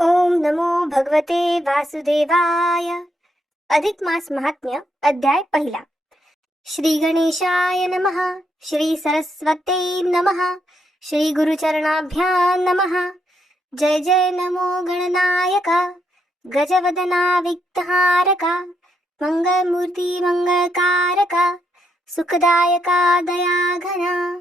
ओम नमो भगवते वासुदेवाय। अधिक मास महात्म्य अध्याय पहिला। श्री गणेशाय नमः। श्री सरस्वते नमः। श्री गुरुचरणाभ्यां नमः। जय जय नमो गणनायका गजवदना विघ्नहारका मंगलमूर्ती मंगलकारका सुखदायका दयाघना।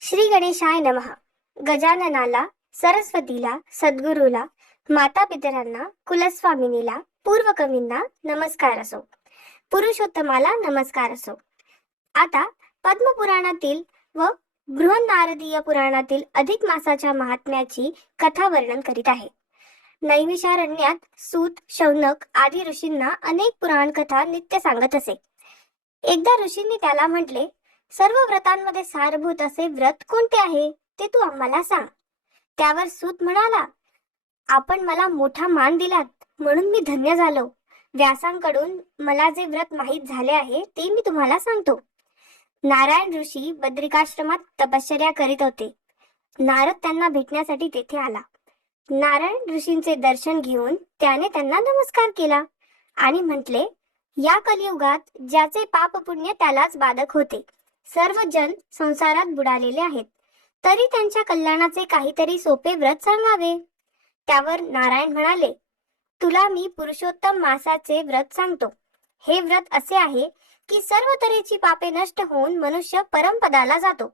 श्री गणेशाय नमः। गजाननाला, सरस्वतीला, सद्गुरूला, माता पितरांना, कुलस्वामिनीला, पूर्वकवींना नमस्कार असो. पुरुषोत्तमाला नमस्कार असो. आता पद्मपुराणातील व बृहन्नारदीय पुराणातील अधिक मासाच्या महात्म्याची कथा वर्णन करीत आहे. नैमिषारण्यात सूत, शौनक आदी ऋषींना अनेक पुराण कथा नित्य सांगत असे. एकदा ऋषींनी त्याला म्हटले, सर्व व्रतांमध्ये सारभूत असे व्रत कोणते आहे ते तू आम्हाला सांग. त्यावर सूत म्हणाला, आपण मला मोठा मान दिलात म्हणून मी धन्य झालो. व्यासांकडून मला जे व्रत माहीत झाले आहे ते मी तुम्हाला सांगतो. नारायण ऋषी बद्रिकाश्रमात तपश्चर्या करीत होते. नारद त्यांना भेटण्यासाठी तेथे आला. नारायण ऋषींचे दर्शन घेऊन त्याने त्यांना नमस्कार केला आणि म्हटले, या कलियुगात ज्याचे पाप पुण्य त्यालाच बाधक होते. सर्व जन संसारात बुडालेले आहेत, तरी त्यांच्या कल्याणाचे काहीतरी सोपे व्रत सांगावे. त्यावर नारायण म्हणाले, तुला मी पुरुषोत्तम मासाचे व्रत सांगतो. हे व्रत असे आहे की सर्व तऱ्हेची पापे नष्ट होऊन मनुष्य परमपदाला जातो.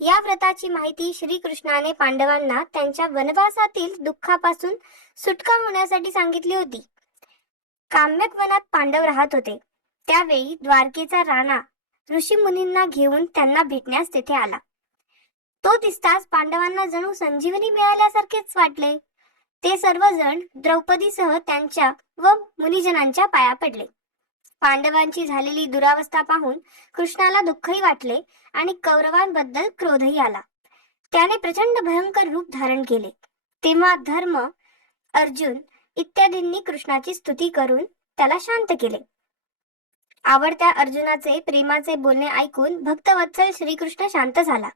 या व्रताची माहिती श्रीकृष्णाने पांडवांना त्यांच्या वनवासातील दुःखापासून सुटका होण्यासाठी सांगितली होती. काम्यक वनात पांडव राहत होते. त्यावेळी द्वारकेचा राणा ऋषी मुनींना घेऊन त्यांना भेटण्यास तेथे आला. तो दिसताच पांडवांना जणू संजीवनी मिळाल्यासारखेच वाटले. ते सर्वजण द्रौपदीसह त्यांच्या व मुनिजनांच्या पाया पडले. पांडवांची झालेली दुरावस्था पाहून कृष्णाला दुःखही वाटले आणि कौरवांबद्दल क्रोधही आला. त्याने प्रचंड भयंकर रूप धारण केले. तेव्हा धर्म, अर्जुन इत्यादींनी कृष्णाची स्तुती करून त्याला शांत केले. आवडत्या अर्जुनाचे प्रेमाचे बोलणे ऐकून भक्तवत्सल श्रीकृष्ण शांत झाला.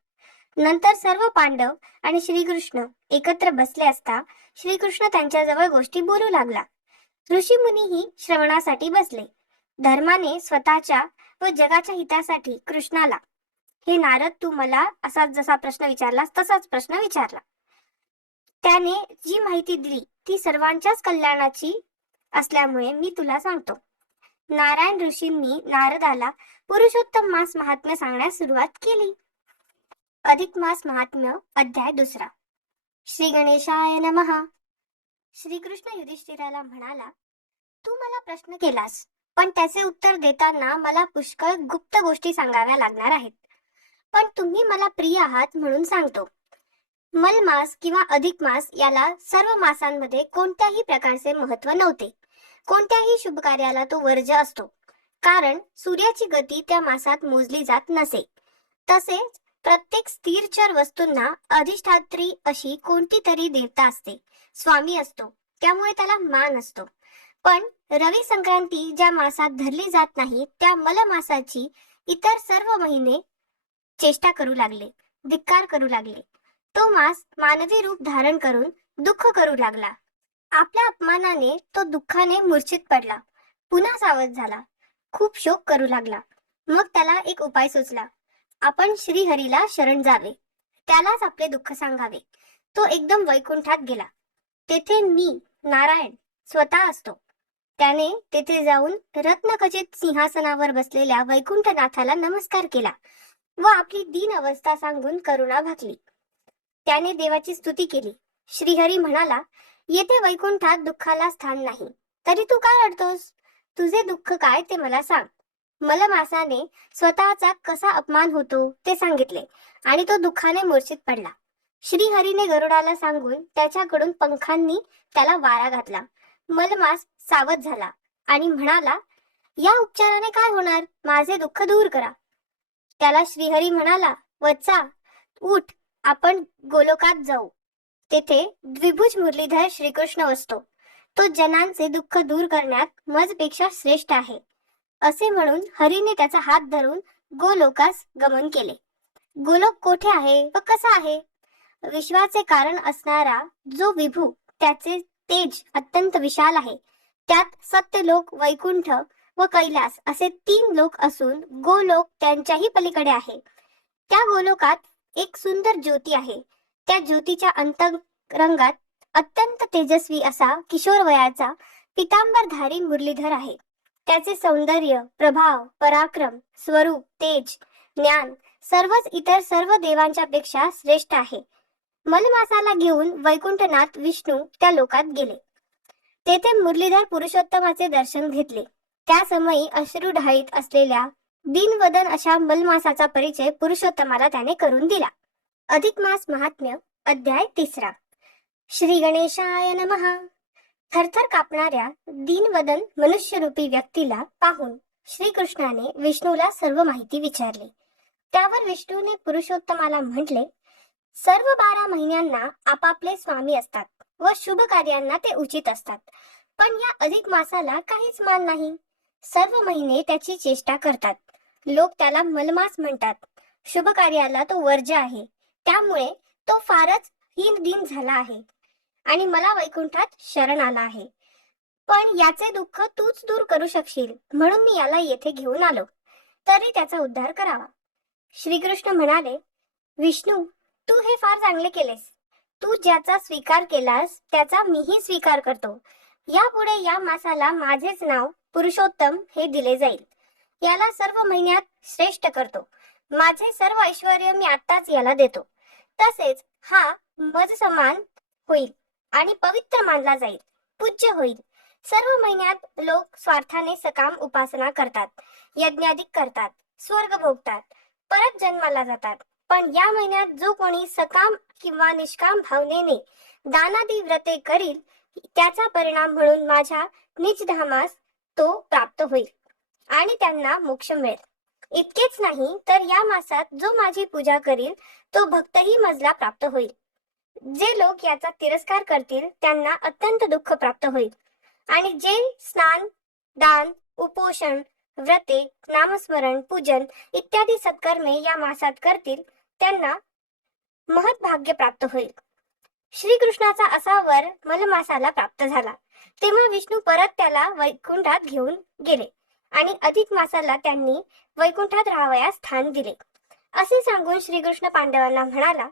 नंतर सर्व पांडव आणि श्रीकृष्ण एकत्र बसले असता श्रीकृष्ण त्यांच्याजवळ गोष्टी बोलू लागला. ऋषी मुनीही श्रवणासाठी बसले. धर्माने स्वतःच्या व जगाच्या हितासाठी कृष्णाला, हे नारद, तू मला असा जसा प्रश्न विचारलास तसाच प्रश्न विचारला. त्याने जी माहिती दिली ती सर्वांच्याच कल्याणाची असल्यामुळे मी तुला सांगतो. नारायण ऋषींनी नारदाला पुरुषोत्तम मास महात्म्य सांगण्यास सुरुवात केली. अधिक मास महात्म्य अध्याय दुसरा. श्री गणेशाय नमः. श्रीकृष्ण युधिष्ठिराला म्हणाला, तू मला प्रश्न केलास, पण त्याचे उत्तर देताना मला पुष्कळ गुप्त गोष्टी सांगाव्या लागणार आहेत. पण तुम्ही मला प्रिय आहात म्हणून सांगतो. मलमास किंवा अधिक मास याला सर्व मासांमध्ये कोणत्याही प्रकारचे महत्त्व नव्हते. कोणत्याही शुभ कार्याला तो वर्ज्य असतो, कारण सूर्याची गती त्या मासात मोजली जात नसे. तसेच प्रत्येक स्थिरचर वस्तूंना अधिष्ठात्री अशी कोणती तरी देवता असते, स्वामी असतो, त्यामुळे त्याला मान असतो. पण रवी संक्रांती ज्या मासात धरली जात नाही त्या मलमासाची इतर सर्व महिने चेष्टा करू लागले, धिक्कार करू लागले. तो मास मानवी रूप धारण करून दुःख करू लागला. आपल्या अपमानाने तो दुःखाने मूर्छित पडला. पुन्हा सावध झाला, खूप शोक करू लागला. मग त्याला एक उपाय सुचला. आपण श्रीहरीला शरण जावे, त्यालाच आपले दुःख सांगावे. तो एकदम वैकुंठात गेला. तेथे मी नारायण स्वतः असतो. त्याने तेथे जाऊन रत्नखचित सिंहासनावर बसलेल्या वैकुंठनाथाला नमस्कार केला व आपली दीन अवस्था सांगून करुणा भाकली. त्याने देवाची स्तुती केली. श्रीहरी म्हणाला, येथे वैकुंठात दुःखाला स्थान नाही, तरी तू का रडतोस? तुझे दुःख काय ते मला सांग. मलमासाने स्वतःचा कसा अपमान होतो ते सांगितले आणि तो दुःखाने मूर्छित पडला. श्रीहरीने गरुडाला सांगून त्याच्याकडून पंखांनी त्याला वारा घातला. मलमास सावध झाला आणि म्हणाला, या उपचाराने काय होणार? माझे दुःख दूर करा. त्याला श्रीहरी म्हणाला, वत्सा, उठ, आपण गोलोकात जाऊ. तेथे द्विभुज मुरलीधर श्रीकृष्ण असतो. तो जनांचे दुःख दूर करण्यात मजपेक्षा श्रेष्ठ आहे. असे म्हणून हरीने त्याचा हात धरून गोलोकास गमन केले. गोलोक कोठे आहे व कसा आहे? विश्वाचे कारण असणारा जो विभू त्याचे तेज अत्यंत विशाल आहे. त्यात सत्यलोक, वैकुंठ व कैलास असे 3 लोक असून गोलोक त्यांच्याही पलीकडे आहे. त्या गोलोकात एक सुंदर ज्योती आहे. त्या ज्योतीच्या अंतरंगात अत्यंत तेजस्वी असा किशोर वयाचा पितांबरधारी मुरलीधर आहे. त्याचे सौंदर्य, प्रभाव, पराक्रम, स्वरूप, तेज, ज्ञान सर्वच इतर सर्व देवांच्या पेक्षा श्रेष्ठ आहे. मलमासाला घेऊन वैकुंठनाथ विष्णू त्या लोकात गेले. तेथे मुरलीधर पुरुषोत्तमाचे दर्शन घेतले. त्या समयी अश्रू ढाळीत असलेल्या दिनवदन अशा मलमासाचा परिचय पुरुषोत्तमाला त्याने करून दिला. अधिक मास महात्म्य अध्याय 3. श्री गणेशाय नमः. थरथर कापणाऱ्या दीनवदन मनुष्यरूपी व्यक्तीला पाहून श्रीकृष्णाने विष्णूला सर्व माहिती विचारली. त्यावर विष्णूने पुरुषोत्तमाला म्हटले, सर्व 12 महिन्यांना आपापले स्वामी असतात व शुभ कार्यांना ते उचित असतात. पण या अधिक मासाला काहीच मान नाही. सर्व महिने त्याची चेष्टा करतात. लोक त्याला मलमास म्हणतात. शुभ कार्याला तो वर्ज्य आहे. त्यामुळे तो फारच हीनदीन झाला आहे आणि मला वैकुंठात शरण आला आहे. पण याचे दुःख तूच दूर करू शकशील म्हणून मी याला येथे घेऊन आलो, तरी त्याचा उद्धार करावा. श्रीकृष्ण म्हणाले, विष्णू, तू हे फार चांगले केलेस. तू ज्याचा स्वीकार केलास त्याचा मीही स्वीकार करतो. यापुढे या मासाला माझेच नाव पुरुषोत्तम हे दिले जाईल. याला सर्व महिन्यात श्रेष्ठ करतो. माझे सर्व ऐश्वर्य मी आत्ताच याला देतो. तसेच हा मज समान होईल आणि पवित्र मानला जाईल, पूज्य होईल. सर्व महिन्यात लोक स्वार्थाने सकाम उपासना करतात, यज्ञादिक करतात, स्वर्ग भोगतात, परत जन्माला जातात. पण या महिन्यात जो कोणी सकाम किंवा निष्काम भावनेने दानादी व्रते करील त्याचा परिणाम म्हणून माझ्या निजधामास तो प्राप्त होईल आणि त्यांना मोक्ष मिळेल. इतकेच नाही तर या मासात जो माझी पूजा करील तो भक्तही मजला प्राप्त होईल. जे लोक याचा तिरस्कार करतील त्यांना अत्यंत दुःख प्राप्त होईल आणि जे स्नान, दान, उपोषण, व्रते, नामस्मरण, पूजन इत्यादी सत्कर्मे या मासात करतील त्यांना महत् भाग्य प्राप्त होईल. श्रीकृष्णाचा असा वर मलमासाला प्राप्त झाला. तेव्हा विष्णू परत त्याला वैकुंठात घेऊन गेले आणि अधिक मासाला त्यांनी वैकुंठात राहावयास स्थान दिले. असे सांगून श्रीकृष्ण पांडवांना म्हणाला,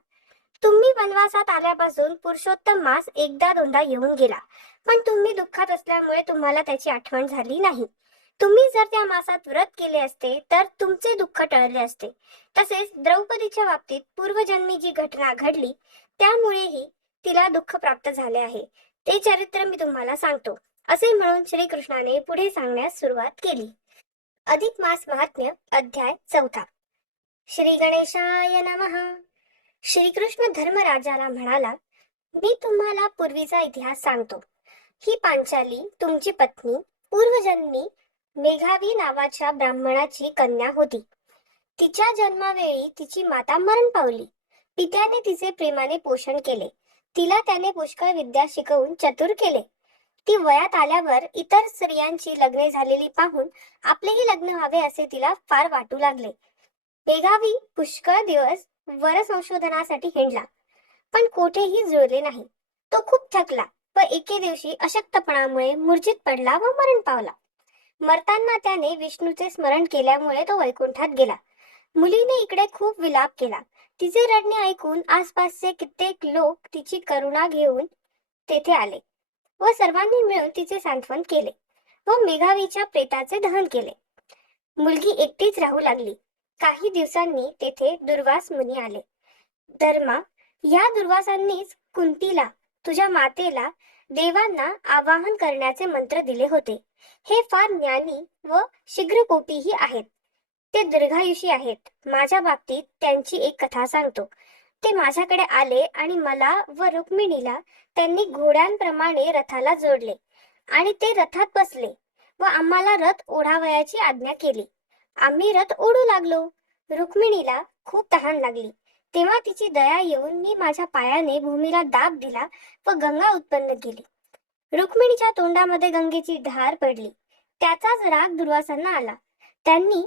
तुम्ही वनवासात आल्यापासून पुरुषोत्तम मास एकदा दोनदा येऊन गेला, पण तुम्ही दुःखात असल्यामुळे तुम्हाला त्याची आठवण झाली नाही. तुम्ही जर त्या मासात व्रत केले असते तर तुमचे दुःख टळले असते. तसेच द्रौपदीच्या बाबतीत पूर्वजन्मी जी घटना घडली त्यामुळेही तिला दुःख प्राप्त झाले आहे. ते चरित्र मी तुम्हाला सांगतो. असे म्हणून श्रीकृष्णाने पुढे सांगण्यास सुरुवात केली. अधिक मास महात्म्य अध्याय 4. श्री गणेशाय नमः. श्रीकृष्ण धर्मराजाला म्हणाला, मी तुम्हाला पूर्वीचा इतिहास सांगतो. ही पांचाली तुमची पत्नी पूर्वजन्मी मेघावी नावाच्या ब्राह्मणाची कन्या होती. तिच्या जन्मावेळी तिची माता मरण पावली. पित्याने तिचे प्रेमाने पोषण केले. तिला त्याने पुष्कळ विद्या शिकवून चतुर केले. ती वयात आल्यावर इतर स्त्रियांची लग्ने झालेली पाहून आपलेही लग्न व्हावे असे तिला फार वाटू लागले. मेघावी पुष्कळ दिवस वर संशोधनासाठी हिंडला, पण कोठेही जुळले नाही. तो खूप थकला व एके दिवशी अशक्तपणामुळे मूर्छित पडला व मरण पावला. मरताना त्याने विष्णूचे स्मरण केल्यामुळे तो वैकुंठात गेला. मुलीने इकडे खूप विलाप केला. तिचे रडणे ऐकून आसपासचे कित्येक लोक तिची करुणा घेऊन तेथे आले व सर्वांनी मिळून तिचे सांत्वन केले व मेघावीच्या प्रेताचे दहन केले. मुलगी एकटीच राहू लागली. काही दिवसांनी तेथे दुर्वास मुनी आले. धर्मा, या दुर्वासांनीच कुंतीला, तुझ्या मातेला, देवांना आवाहन करण्याचे मंत्र दिले होते. हे फार ज्ञानी व शीघ्रकोपीही आहेत. ते दीर्घायुषी आहेत. माझ्या बाबतीत त्यांची एक कथा सांगतो. ते माझ्याकडे आले आणि मला व रुक्मिणीला त्यांनी घोड्यांप्रमाणे रथाला जोडले आणि ते रथात बसले व आम्हाला रथ ओढावयाची आज्ञा केली. आम्ही रथ ओढू लागलो. रुक्मिणीला खूप तहान लागली. तेव्हा तिची दया येऊन मी माझ्या पायाने भूमीला दाब दिला व गंगा उत्पन्न केली. रुक्मिणीच्या तोंडामध्ये गंगेची धार पडली. त्याचाच राग दुर्वासांना आला. त्यांनी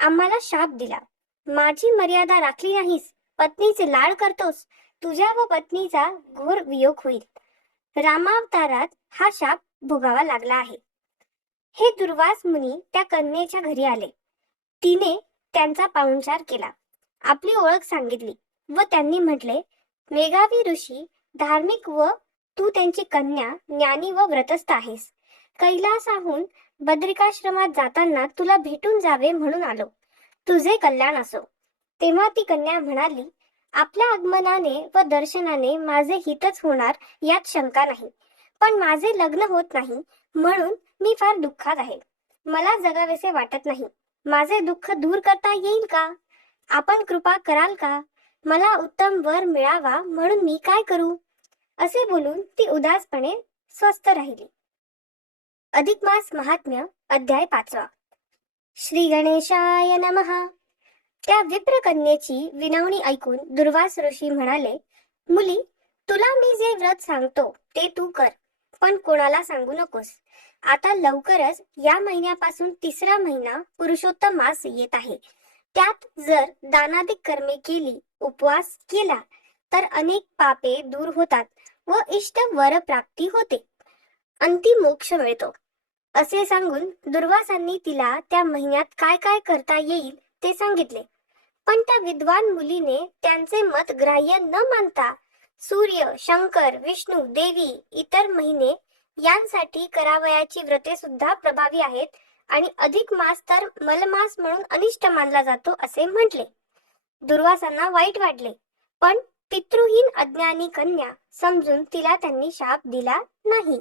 आम्हाला शाप दिला. माझी मर्यादा राखली नाहीस, पत्नीचे लाड करतोस, तुझ्या व पत्नीचा घोर वियोग होईल. रामावतारात हा शाप भोगावा लागला आहे. हे दुर्वास मुनी त्या कन्येच्या घरी आले. तिने त्यांचा पाहुणचार केला, आपली ओळख सांगितली व त्यांनी म्हटले, मेघावी ऋषी धार्मिक व तू त्यांची कन्या ज्ञानी व व्रतस्थ आहेस. कैलासाहून बद्रिकाश्रमात जाताना तुला भेटून जावे म्हणून आलो. तुझे कल्याण असो. तेव्हा ती कन्या म्हणाली, आपल्या आगमनाने व दर्शनाने माझे हितच होणार यात शंका नाही, पण माझे लग्न होत नाही म्हणून मी फार दुःखात आहे. मला जगावेसे वाटत नाही. माझे दुःख दूर करता येईल का? आपण कृपा कराल का? मला उत्तम वर मिळावा म्हणून मी काय करू? असे बोलून ती उदासपणे स्वस्थ राहिली. अधिक मास महात्म्य अध्याय 5. श्री गणेशाय नमः. त्या विप्र कन्येची विनवणी ऐकून दुर्वास ऋषी म्हणाले, मुली, तुला मी जे व्रत सांगतो ते तू कर, पण कोणाला सांगू नकोस. आता लवकरच या महिन्यापासून 3रा महिना पुरुषोत्तम मास येत आहे. त्यात जर दानादिक कर्मे केली, उपवास केला तर अनेक पापे दूर होतात व इष्ट वर प्राप्ती होते, अंतिम मोक्ष मिळतो. असे सांगून दुर्वासांनी तिला त्या महिन्यात काय काय करता येईल ते सांगितले. पण त्या विद्वान मुलीने त्यांचे मत ग्राह्य न मानता सूर्य, शंकर, विष्णू, देवी, इतर महिने यांसाठी करावयाची व्रते सुद्धा प्रभावी आहेत आणि अधिक मास तर मलमास म्हणून अनिष्ट मानला जातो असे म्हटले. दुर्वासांना वाईट वाटले, पण पितृहीन अज्ञानी कन्या समजून तिला त्यांनी शाप दिला नाही.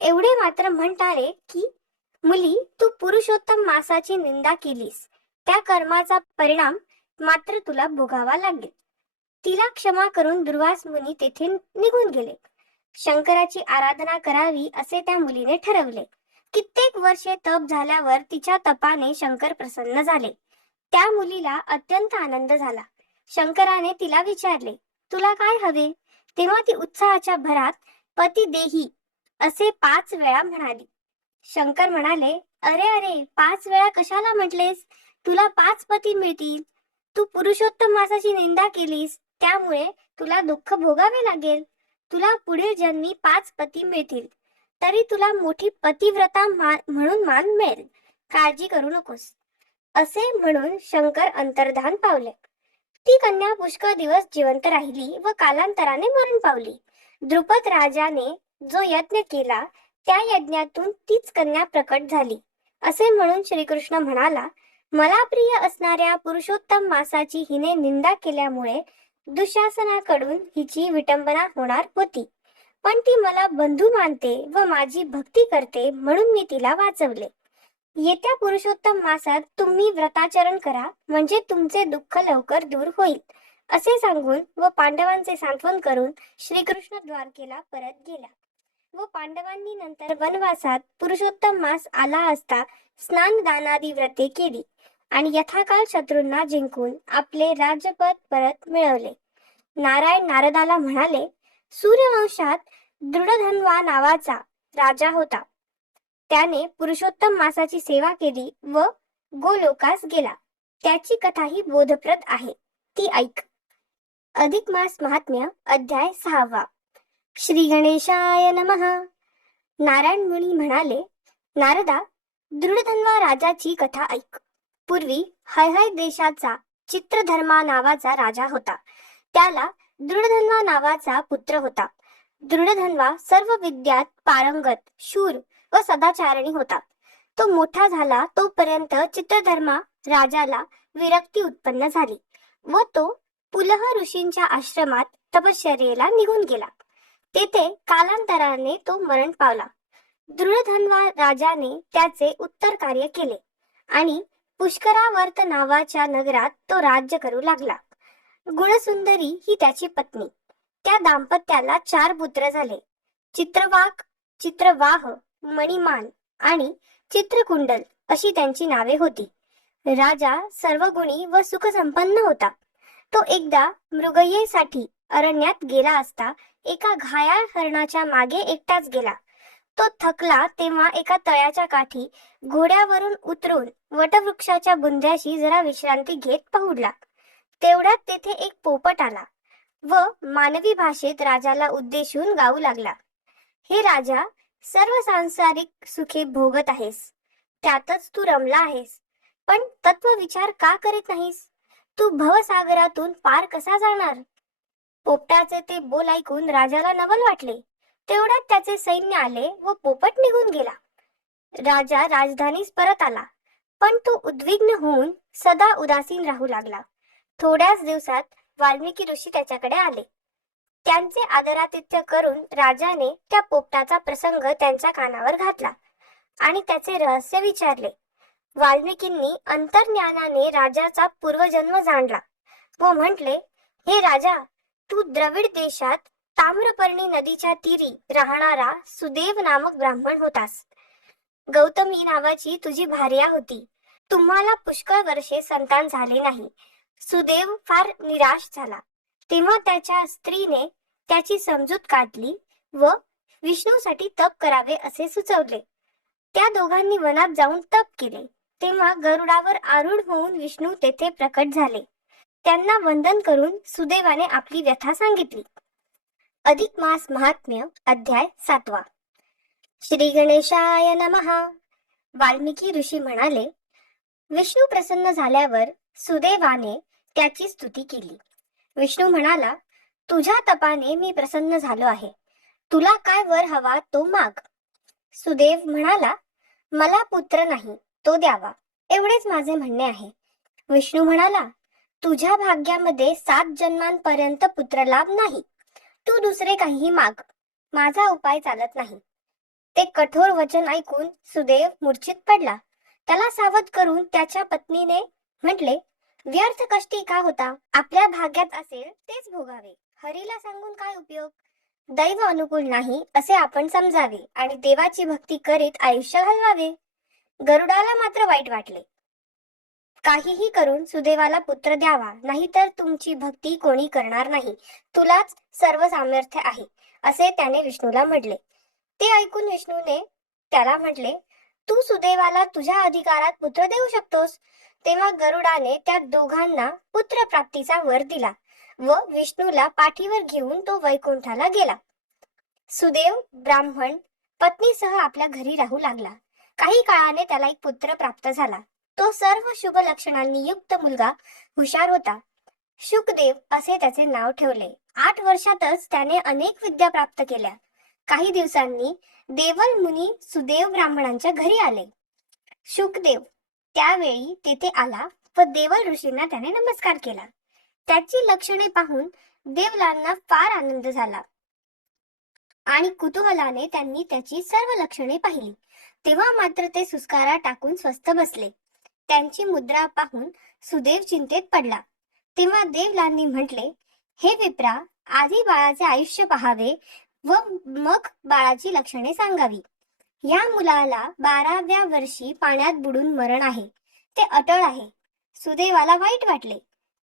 एवढे मात्र म्हणतारे की, मुली, तू पुरुषोत्तम मासाची निंदा केलीस, त्या कर्माचा परिणाम मात्र तुला भोगावा लागेल. तिला क्षमा करून दुर्वास मुनी तेथे निघून गेले. शंकराची आराधना करावी असे त्या मुलीने ठरवले. कित्येक वर्षे तप झाल्यावर तिच्या तपाने शंकर प्रसन्न झाले. त्या मुलीला अत्यंत आनंद झाला. शंकराने तिला विचारले, तुला काय हवे? तेव्हा ती उत्साहाच्या भरात पती देही असे 5 वेळा म्हणाली. शंकर म्हणाले, अरे अरे, 5 वेळा कशाला म्हटलेस? तुला 5 पती मिळतील. तू पुरुषोत्तम मासाची निंदा केलीस, त्यामुळे तुला दुःख भोगावे लागेल. तुला पुढील जन्मी 5 पती मिळतील, तरी तुला मोठी पतिव्रता म्हणून मान मिळेल. काळजी करू नकोस. असे म्हणून शंकर अंतर्धान पावले. ती कन्या पुष्कळ दिवस जिवंत राहिली व कालांतराने मरण पावली. द्रुपद राजाने जो यज्ञ केला त्या यज्ञातून तीच कन्या प्रकट झाली. असे म्हणून श्रीकृष्ण म्हणाला, मला प्रिय असणाऱ्या पुरुषोत्तम मासाची हिने निंदा केल्यामुळे दुःशासनाकडून हिची विटंबना होणार होती, पण ती मला बंधू मानते व माझी भक्ती करते म्हणून मी तिला वाचवले. येत्या पुरुषोत्तम मासात तुम्ही व्रताचरण करा, म्हणजे तुमचे दुःख लवकर दूर होईल. असे सांगून व पांडवांचे सांत्वन करून श्रीकृष्ण द्वारकेला परत गेला व पांडवांनी नंतर वनवासात पुरुषोत्तम मास आला असता स्नान दानादी व्रते केली आणि यथाकाल शत्रूंना जिंकून आपले राज्यपद परत मिळवले. नारायण नारदाला म्हणाले, सूर्यवंशात दृढधन्वा नावाचा राजा होता. त्याने पुरुषोत्तम मासाची सेवा केली व गोलोकास गेला. त्याची कथा ही बोधप्रद आहे, ती ऐक. अधिक मास महात्म्य अध्याय 6. श्री गणेशाय नमः. नारायण मुनी म्हणाले, नारदा, दृढधन्वा राजाची कथा ऐक. पूर्वी हैहय देशाचा चित्रधर्मा नावाचा राजा होता. त्याला दृढधन्वा नावाचा पुत्र होता. दृढधन्वा सर्व विद्यात पारंगत, शूर व सदाचारणी होता. तो मोठा झाला तोपर्यंत चित्रधर्मा राजाला विरक्ती उत्पन्न झाली व तो पुलह ऋषींच्या आश्रमात तपश्चर्येला निघून गेला. तेथे कालांतराने तो मरण पावला. दृढधन्वा राजाने त्याचे उत्तर कार्य केले आणि पुष्करावर्त नावाच्या नगरात तो राज्य करू लागला. गुणसुंदरी ही त्याची पत्नी. त्या दाम्पत्याला 4 पुत्र झाले. चित्रवाक, चित्रवाह, मणिमान आणि चित्रकुंडल अशी त्यांची नावे होती. राजा सर्वगुणी व सुखसंपन्न होता. तो एकदा मृगयेसाठी अरण्यात गेला असता एका घायाळ हरणाच्या मागे एकटाच गेला. तो थकला तेव्हा एका तळ्याच्या काठी घोड्यावरून उतरून वटवृक्षाच्या बुंध्याशी जरा विश्रांती घेत पहुडला. तेवढ्यात तेथे एक पोपट आला व मानवी भाषेत राजाला उद्देशून गाऊ लागला. हे राजा, सर्व सांसारिक सुखे भोगत आहेस, त्यातच तू रमला आहेस, पण तत्व विचार का करीत नाहीस? तू भवसागरातून पार कसा जाणार? पोपटाचे ते बोल ऐकून राजाला नवल वाटले. तेवढ्यात त्याचे सैन्य आले व पोपट निघून गेला. राजा राजधानीस परत आला, पण तो उद्विग्न होऊन सदा उदासीन राहू लागला. थोड्याच दिवसात वाल्मिकी ऋषी त्याच्याकडे आले. त्यांचे आदरातिथ्य करून राजाने त्या पोपटाचा प्रसंग त्यांच्या कानावर घातला आणि त्याचे रहस्य विचारले. वाल्मिकींनी अंतर्ज्ञानाने राजाचा पूर्वजन्म जाणला व म्हटले, हे राजा, तू द्रविड देशात ताम्रपर्णी नदीच्या तीरी राहणारा सुदेव नामक ब्राह्मण होतास. गौतमी नावाची तुझी भार्या होती. तुम्हाला पुष्कळ वर्षे संतान झाले नाही. सुदेव फार निराश झाला. तेव्हा त्याच्या स्त्रीने त्याची समजूत काढली व विष्णूसाठी तप करावे असे सुचवले. त्या दोघांनी वनात जाऊन तप केले. तेव्हा गरुडावर आरूढ होऊन विष्णू तेथे प्रकट झाले. त्यांना वंदन करून सुदेवाने आपली व्यथा सांगितली. अधिक मास महात्म्य अध्याय 7. श्री गणेशाय नमः. वाल्मिकी ऋषी म्हणाले, विष्णू प्रसन्न झाल्यावर सुदेवाने त्याची स्तुती केली. विष्णू म्हणाला, तुझ्या तपाने मी प्रसन्न झालो आहे. तुला काय वर हवा तो माग. सुदेव म्हणाला, मला पुत्र नाही, तो द्यावा, एवढेच माझे म्हणणे आहे. विष्णू म्हणाला, तुझ्या भाग्यामध्ये 7 जन्मांपर्यंत पुत्रलाभ नाही. तू दुसरे काहीही माग, माझा उपाय चालत नाही. ते कठोर वचन ऐकून सुदेव मूर्छित पडला. त्याला सावध करून त्याच्या पत्नीने म्हटले, व्यर्थ कष्टी का होता? आपल्या भाग्यात असेल तेच भोगावे. हरीला सांगून काय उपयोग? दैव अनुकूल नाही असे आपण समजावे आणि देवाची भक्ती करीत आयुष्य घालवावे. गरुडाला मात्र वाईट वाटले. काहीही करून सुदेवाला पुत्र द्यावा, नाहीतर तुमची भक्ती कोणी करणार नाही. तुलाच सर्व सामर्थ्य आहे असे त्याने विष्णूला म्हटले. ते ऐकून विष्णूने त्याला म्हटले, तू सुदेवाला तुझ्या अधिकारात पुत्र देऊ शकतोस. तेव्हा गरुडाने त्या दोघांना पुत्र प्राप्तीचा वर दिला व विष्णूला पाठीवर घेऊन तो वैकुंठाला गेला. सुदेव ब्राह्मण पत्नीसह आपल्या घरी राहू लागला. काही काळाने त्याला एक पुत्र प्राप्त झाला. तो सर्व शुभ लक्षणांनी युक्त मुलगा, हुशार होता. शुकदेव असे त्याचे नाव ठेवले. 8 वर्षातच त्याने अनेक विद्या प्राप्त केल्या. काही दिवसांनी देवल मुनी सुदेव ब्राह्मणांच्या घरी आले. शुकदेव त्यावेळी तेथे आला व देवल ऋषींना त्याने नमस्कार केला. त्याची लक्षणे पाहून देवलांना फार आनंद झाला आणि कुतूहलाने त्यांनी त्याची सर्व लक्षणे पाहिली. तेव्हा मात्र ते सुस्कारा टाकून स्वस्थ बसले. त्यांची मुद्रा पाहून सुदेव चिंतेत पडला. तेव्हा देवलांनी म्हटले, हे विप्रा, आधी बाळाचे आयुष्य पहावे व मग बाळाची लक्षणे सांगावी. या मुलाला 12व्या वर्षी पाण्यात बुडून मरण आहे. ते अटळ आहे. सुदेवाला वाईट वाटले.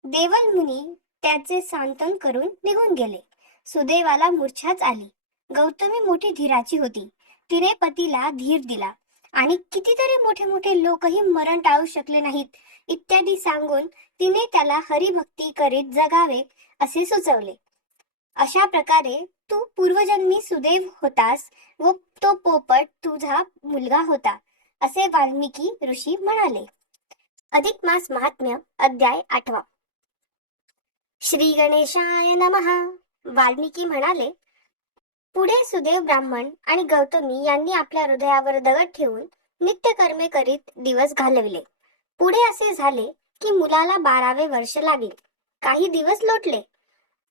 देवल मुनी त्याचे सांत्वन करून निघून गेले. सुदेवाला मूर्छाच आली. गौतमी मोठी धीराची होती. तिने पतीला धीर दिला आणि कितीतरी मोठे मोठे लोकही मरण टाळू शकले नाहीत इत्यादी सांगून तिने त्याला हरिभक्ती करीत जगावे असे सुचवले. अशा प्रकारे तू पूर्वजन्मी सुदेव होतास व तो पोपट तुझा मुलगा होता असे वाल्मिकी ऋषी म्हणाले. अधिक मास महात्म्य अध्याय 8. श्री गणेशाय नमः. वाल्मिकी म्हणाले, पुढे सुदेव ब्राह्मण आणि गौतमी यांनी आपल्या हृदयावर दगड ठेवून नित्यकर्मे करीत दिवस घालविले. पुढे असे झाले की मुलाला 12वे वर्ष लागले. काही दिवस लोटले.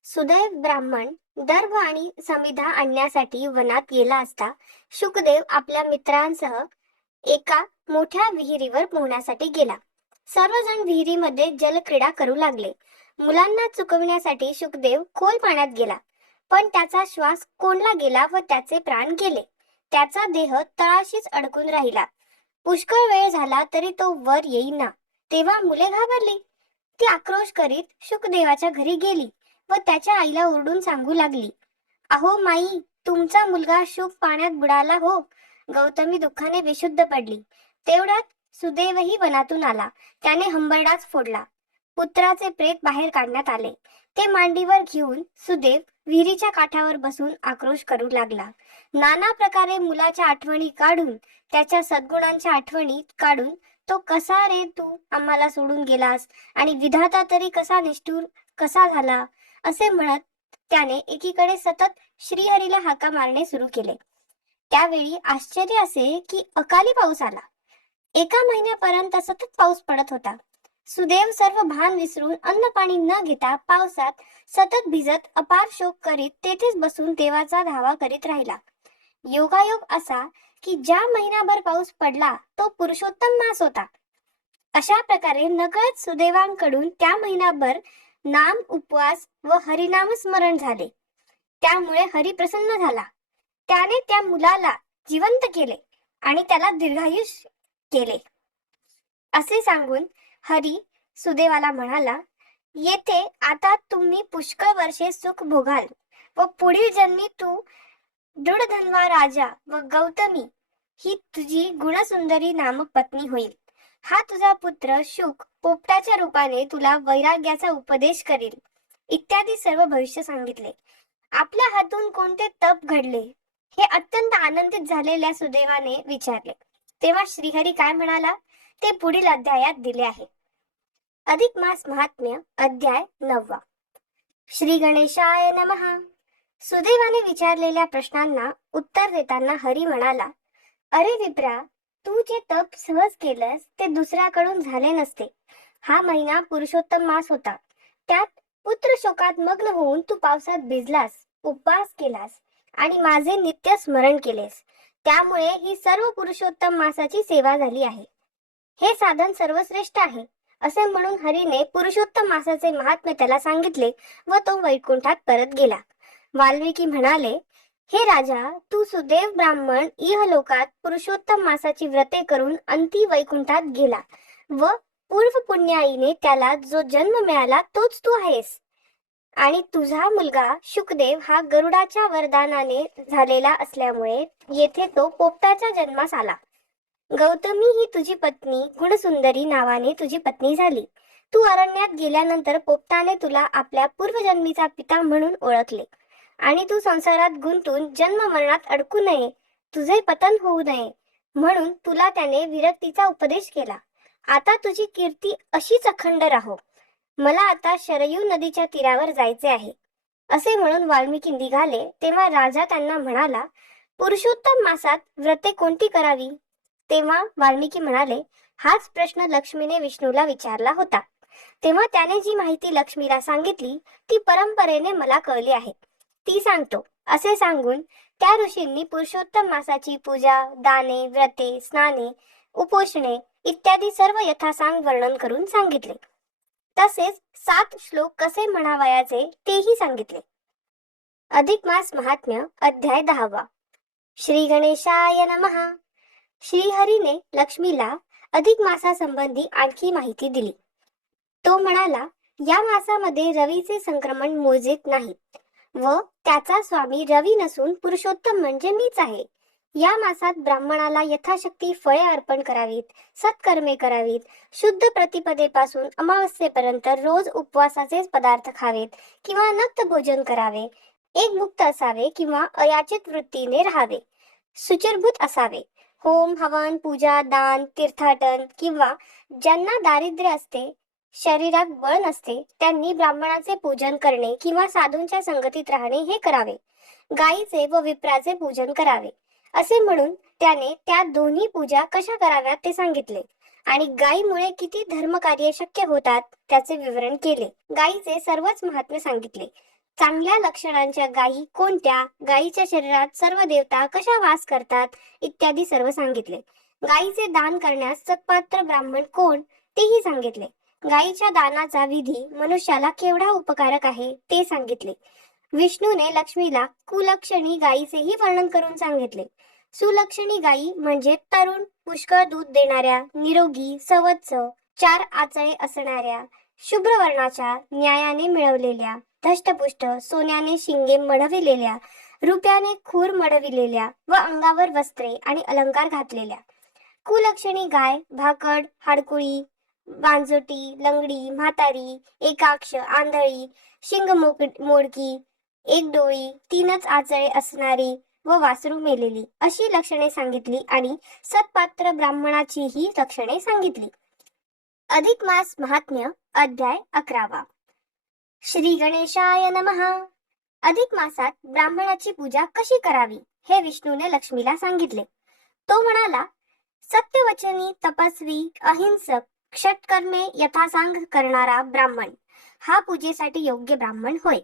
सुदैव ब्राह्मण दर्भ आणि समिधा आणण्यासाठी वनात गेला असता शुकदेव आपल्या मित्रांसह एका मोठ्या विहिरीवर पोहण्यासाठी गेला. सर्वजण विहिरीमध्ये जलक्रीडा करू लागले. मुलांना चुकविण्यासाठी शुकदेव खोल पाण्यात गेला, पण त्याचा श्वास कोंडला गेला व त्याचे प्राण गेले. त्याचा देह तळाशीच अडकून राहिला. पुष्कळ वेळ झाला तरी तो वर येईना. तेव्हा मुले घाबरली. ती आक्रोश करीत शुकदेवाच्या घरी गेली व त्याच्या आईला ओरडून सांगू लागली, अहो माई, तुमचा मुलगा शुक पाण्यात बुडाला हो. गौतमी दुःखाने विशुद्ध पडली. तेवढ्यात सुदेवही वनातून आला. त्याने हंबरडाच फोडला. पुत्राचे प्रेत बाहेर काढण्यात आले. ते मांडीवर घेऊन सुदेव विहिरीच्या काठावर बसून आक्रोश करू लागला. नाना प्रकारे मुलाच्या आठवणी काढून, त्याच्या सद्गुणांच्या आठवणी काढून, तो कसा रे तू आम्हाला सोडून गेलास, आणि विधाता तरी कसा निष्ठुर कसा झाला, असे म्हणत त्याने एकीकडे सतत श्रीहरीला हाका मारणे सुरू केले. त्यावेळी आश्चर्य असे की अकाली पाऊस आला. एका महिन्यापर्यंत सतत पाऊस पडत होता. सुदैव सर्व भान विसरून अन्न पाणी न घेता पावसात सतत भिजत अपार शोक करीत तेथेच बसून देवाचा धावा करीत राहिला. योगायोग असा की ज्या महिनाभर पाऊस पडला तो पुरुषोत्तम मास होता. अशा प्रकारे नकळत सुदैवांकडून त्या महिनाभर नाम उपवास व हरिनाम स्मरण झाले. त्यामुळे हरी प्रसन्न झाला. त्याने त्या मुलाला जिवंत केले आणि त्याला दीर्घायुष्य केले. असे सांगून हरी सुदेवाला म्हणाला, येथे आता तुम्ही पुष्कळ वर्षे सुख भोगाल व पुढील जन्मी तू दृढधन्वा राजा व गौतमी ही तुझी गुणसुंदरी नामक पत्नी होईल. हा तुझा पुत्र शुक पोपटाच्या रूपाने तुला वैराग्याचा उपदेश करील, इत्यादी सर्व भविष्य सांगितले. आपल्या हातून कोणते तप घडले हे अत्यंत आनंदित झालेल्या सुदैवाने विचारले. तेव्हा श्रीहरी काय म्हणाला ते पुढील अध्यायात दिले आहे. अधिक मास महात्म्य अध्याय 9. श्री गणेशाय नमः. सुदैवाने विचारलेल्या प्रश्नांना उत्तर देताना हरी म्हणाला, अरे विप्रा, तू जे तप सहज केलंस ते दुसऱ्याकडून झाले नसते. हा महिना पुरुषोत्तम मास होता. त्यात पुत्र शोकात मग्न होऊन तू पावसात भिजलास, उपवास केलास आणि माझे नित्य स्मरण केलेस. त्यामुळे ही सर्व पुरुषोत्तम मासाची सेवा झाली आहे. हे साधन सर्वश्रेष्ठ आहे, असे म्हणून हरीने पुरुषोत्तम मासाचे महात्म्य त्याला सांगितले व तो वैकुंठात परत गेला. वाल्मिकी म्हणाले, हे राजा, तू सुदैव ब्राह्मण इहलोकात पुरुषोत्तम मासाची व्रते करून अंती वैकुंठात गेला व पूर्व पुण्याईने त्याला जो जन्म मिळाला तोच तू आहेस. आणि तुझा मुलगा शुकदेव हा गरुडाच्या वरदानाने झालेला असल्यामुळे येथे तो पोपटाच्या जन्मास आला. गौतमी ही तुझी पत्नी गुणसुंदरी नावाने तुझी पत्नी झाली. तू अरण्यात गेल्यानंतर पोपटाने तुला आपल्या पूर्वजन्मीचा पिता म्हणून ओळखले आणि तू संसारात गुंतून जन्म मरणात अडकू नये, तुझे पतन होऊ नये म्हणून तुला त्याने विरक्तीचा उपदेश केला. आता तुझी कीर्ती अशीच अखंड राहो. मला आता शरयू नदीच्या तीरावर जायचे आहे. असे म्हणून वाल्मिकी निघाले. तेव्हा राजा त्यांना म्हणाला, पुरुषोत्तम मासात व्रते कोणती करावी? तेव्हा वाल्मिकी म्हणाले, हाच प्रश्न लक्ष्मीने विष्णूला विचारला होता. तेव्हा त्याने जी माहिती लक्ष्मीला सांगितली ती परंपरेने मला कळली आहे, ती सांगतो. असे सांगून त्या ऋषींनी पुरुषोत्तम मासाची पूजा, दाने, व्रते, स्नाने, उपोषणे इत्यादी सर्व यथासांग वर्णन करून सांगितले. तसेच 7 श्लोक कसे म्हणावयाचे तेही सांगितले. अधिक मास महात्म्य अध्याय 10. श्री गणेशाय नमः. श्रीहरीने लक्ष्मीला अधिक मासासंबंधी आणखी माहिती दिली. तो म्हणाला, या मासामध्ये रवीचे संक्रमण मोजेत नाही व त्याचा स्वामी रवी नसून पुरुषोत्तम म्हणजे मीच आहे. या मासात ब्राह्मणाला यथाशक्ती फळे अर्पण करावीत, सत्कर्मे करावीत, शुद्ध प्रतिपदेपासून अमावस्येपर्यंत रोज उपवासाचेच पदार्थ खावेत किंवा नक्त भोजन करावे, एक मुक्त असावे किंवा अयाचित वृत्तीने राहावे, सुचिरभूत असावे. होम, हवन, पूजा, दान, तीर्थाटन किंवा ज्यांना दारिद्र्य असते, शरीरात बळ नसते, त्यांनी ब्राह्मणाचे पूजन करणे किंवा साधूंच्या संगतीत राहणे हे करावे. गायीचे व विप्राचे पूजन करावे. असे म्हणून त्याने त्या दोन्ही पूजा कशा कराव्यात ते सांगितले आणि गायीमुळे किती धर्मकार्य शक्य होतात त्याचे विवरण केले. गायीचे सर्वच महात्म्य सांगितले. चांगल्या लक्षणांच्या गायी कोणत्या, गायीच्या शरीरात सर्व देवता कशा वास करतात इत्यादी सर्व सांगितले. गायीचे दान करण्यास सत्पात्र ब्राह्मण कोण तेही सांगितले. गायीच्या दानाचा विधी मनुष्याला केवढा उपकारक आहे ते सांगितले. विष्णूने लक्ष्मीला कुलक्षणी गायीचेही वर्णन करून सांगितले. सुलक्षणी गायी म्हणजे तरुण, पुष्कळ दूध देणाऱ्या, निरोगी, सवत्स, 4 आचळे असणाऱ्या, शुभ्र वर्णाच्या, न्यायाने मिळवलेल्या, धष्टपुष्ट, सोन्याने शिंगे मढविलेल्या, रुप्याने खूर मढविलेल्या व अंगावर वस्त्रे आणि अलंकार घातलेल्या. कुलक्षणी गाय भाकड, हाडकुळी, वांजोटी, लंगडी, म्हातारी, एकाक्ष, आंधळी, शिंग मोडकी, एक डोळी, तीनच आचळे असणारी व वासरू मेलेली अशी लक्षणे सांगितली आणि सत्पात्र ब्राह्मणाची ही लक्षणे सांगितली. अधिक मास महात्म्य अध्याय 11. श्री गणेशाय नमः. अधिक मासात ब्राह्मणाची पूजा कशी करावी हे विष्णूने लक्ष्मीला सांगितले. तो म्हणाला, सत्यवचनी, तपस्वी, अहिंसक, षटकर्मे यथासांग करणारा ब्राह्मण हा पूजेसाठी योग्य ब्राह्मण होय.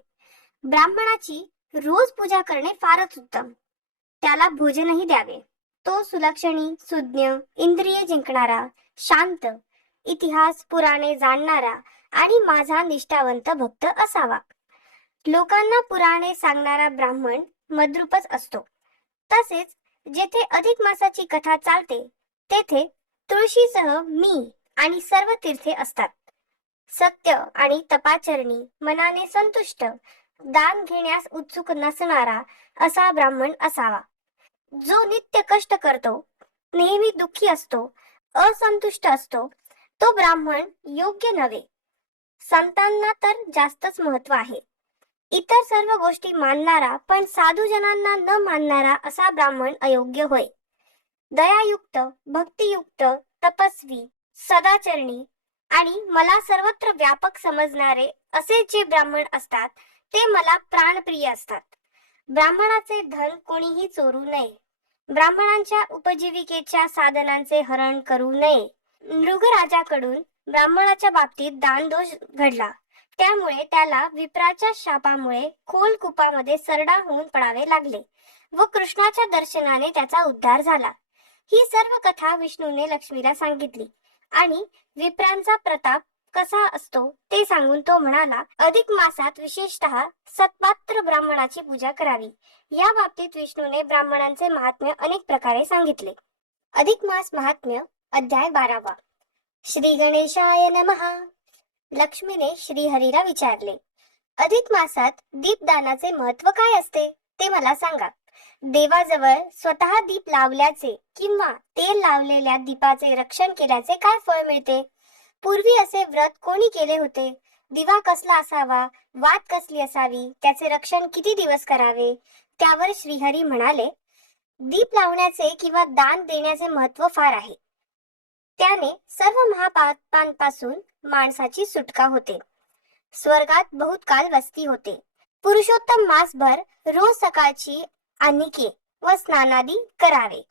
ब्राह्मणाची रोज पूजा करणे फारच उत्तम. त्याला भोजनही द्यावे. तो सुलक्षणी, सुज्ञ, इंद्रिय जिंकणारा, शांत, इतिहास पुराणे जाणणारा आणि माझा निष्ठावंत भक्त असावा. लोकांना पुराणे सांगणारा ब्राह्मण मद्रूपच असतो. तसेच जेथे अधिक मासाची कथा चालते तेथे तुळशीसह मी आणि सर्व तीर्थे असतात. सत्य आणि तपाचरणी, मनाने संतुष्ट, दान घेण्यास उत्सुक नसणारा असा ब्राह्मण असावा. जो नित्य कष्ट करतो, नेहमी दुःखी असतो, असंतुष्ट असतो, तो ब्राह्मण योग्य नव्हे. संतांना तर जास्तच महत्व आहे. इतर सर्व गोष्टी मानणारा पण साधूजनांना न मानणारा असा ब्राह्मण अयोग्य होय. दयायुक्त, भक्तियुक्त, तपस्वी, सदाचरणी आणि मला सर्वत्र व्यापक समजणारे असे जे ब्राह्मण असतात ते मला प्राणप्रिय असतात. ब्राह्मणाचे धन कोणीही चोरू नये. ब्राह्मणांच्या उपजीविकेच्या साधनांचे हरण करू नये. नृगराजाकडून ब्राह्मणाच्या बाबतीत दानदोष घडला. त्यामुळे त्याला विप्राच्या शापामुळे खोल कुपामध्ये सरडा होऊन पडावे लागले व कृष्णाच्या दर्शनाने त्याचा उद्धार झाला. ही सर्व कथा विष्णूने लक्ष्मीला सांगितली आणि विप्रांचा प्रताप कसा असतो ते सांगून तो म्हणाला, अधिक मासात विशेषतः सत्पात्र ब्राह्मणाची पूजा करावी. या बाबतीत विष्णूने ब्राह्मणांचे महात्म्य अनेक प्रकारे सांगितले. अधिक मास महात्म्य अध्याय 12. श्री गणेशाय नमः. लक्ष्मीने श्रीहरीला विचारले, अधिक मासात दीपदानाचे महत्व काय असते ते मला सांगा. देवाजवळ स्वतः दीप लावल्याचे किंवा तेल लावलेल्या दीपाचे रक्षण केल्याचे काय फळ मिळते? पूर्वी असे व्रत कोणी केले होते? दिवा कसला असावा? वात कसली असावी? त्याचे रक्षण किती दिवस करावे? त्यावर श्रीहरी म्हणाले, दीप लावण्याचे किंवा दान देण्याचे महत्व फार आहे. त्याने सर्व महापापांपासून माणसाची सुटका होते. स्वर्गात बहुत काल वस्ती होते. पुरुषोत्तम मासभर रोज सकाळची आन्हिके व स्नानादी करावे.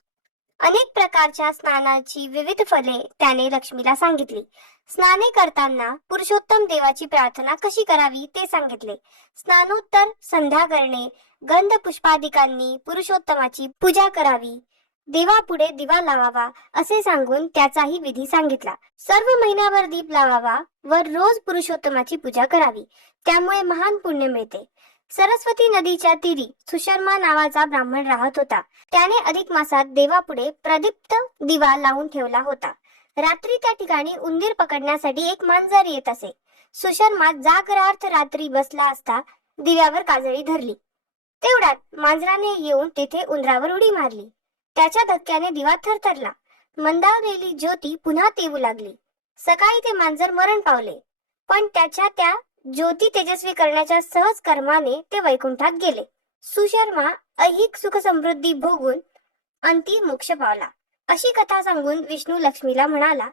अनेक प्रकारच्या स्नानाची विविध फले त्याने लक्ष्मीला सांगितली. स्नाने करताना पुरुषोत्तम देवाची प्रार्थना कशी करावी ते सांगितले. स्नानोत्तर संध्या करणे, गंध पुष्पादिकांनी पुरुषोत्तमाची पूजा करावी, देवापुढे दिवा लावावा असे सांगून त्याचाही विधी सांगितला. सर्व महिन्याभर दीप लावावा व रोज पुरुषोत्तमाची पूजा करावी. त्यामुळे महान पुण्य मिळते. सरस्वती नदीच्या तीरी सुशर्मा नावाचा ब्राह्मण राहत होता. त्याने अधिक मासात देवापुढे प्रदीप्त दिवा लावून ठेवला होता. रात्री त्या ठिकाणी उंदीर पकडण्यासाठी एक मांजर येत असे. सुशर्मा जागरार्थ रात्री बसला असता दिव्यावर काजळी धरली. तेवढ्यात मांजराने येऊन तेथे उंदरावर उडी मारली. त्याच्या धक्क्याने दिवा थरथरला. मंदावलेली ज्योती पुन्हा तेवू लागली. सकाळी ते मांजर मरण पावले, पण त्याच्या त्या ज्योती तेजस्वी करण्याच्या सहज कर्माने ते वैकुंठात गेले. सुशर्मा ऐहिक सुख समृद्धी भोगून अंती मोक्ष पावला. अशी कथा सांगून विष्णू लक्ष्मीला म्हणाला,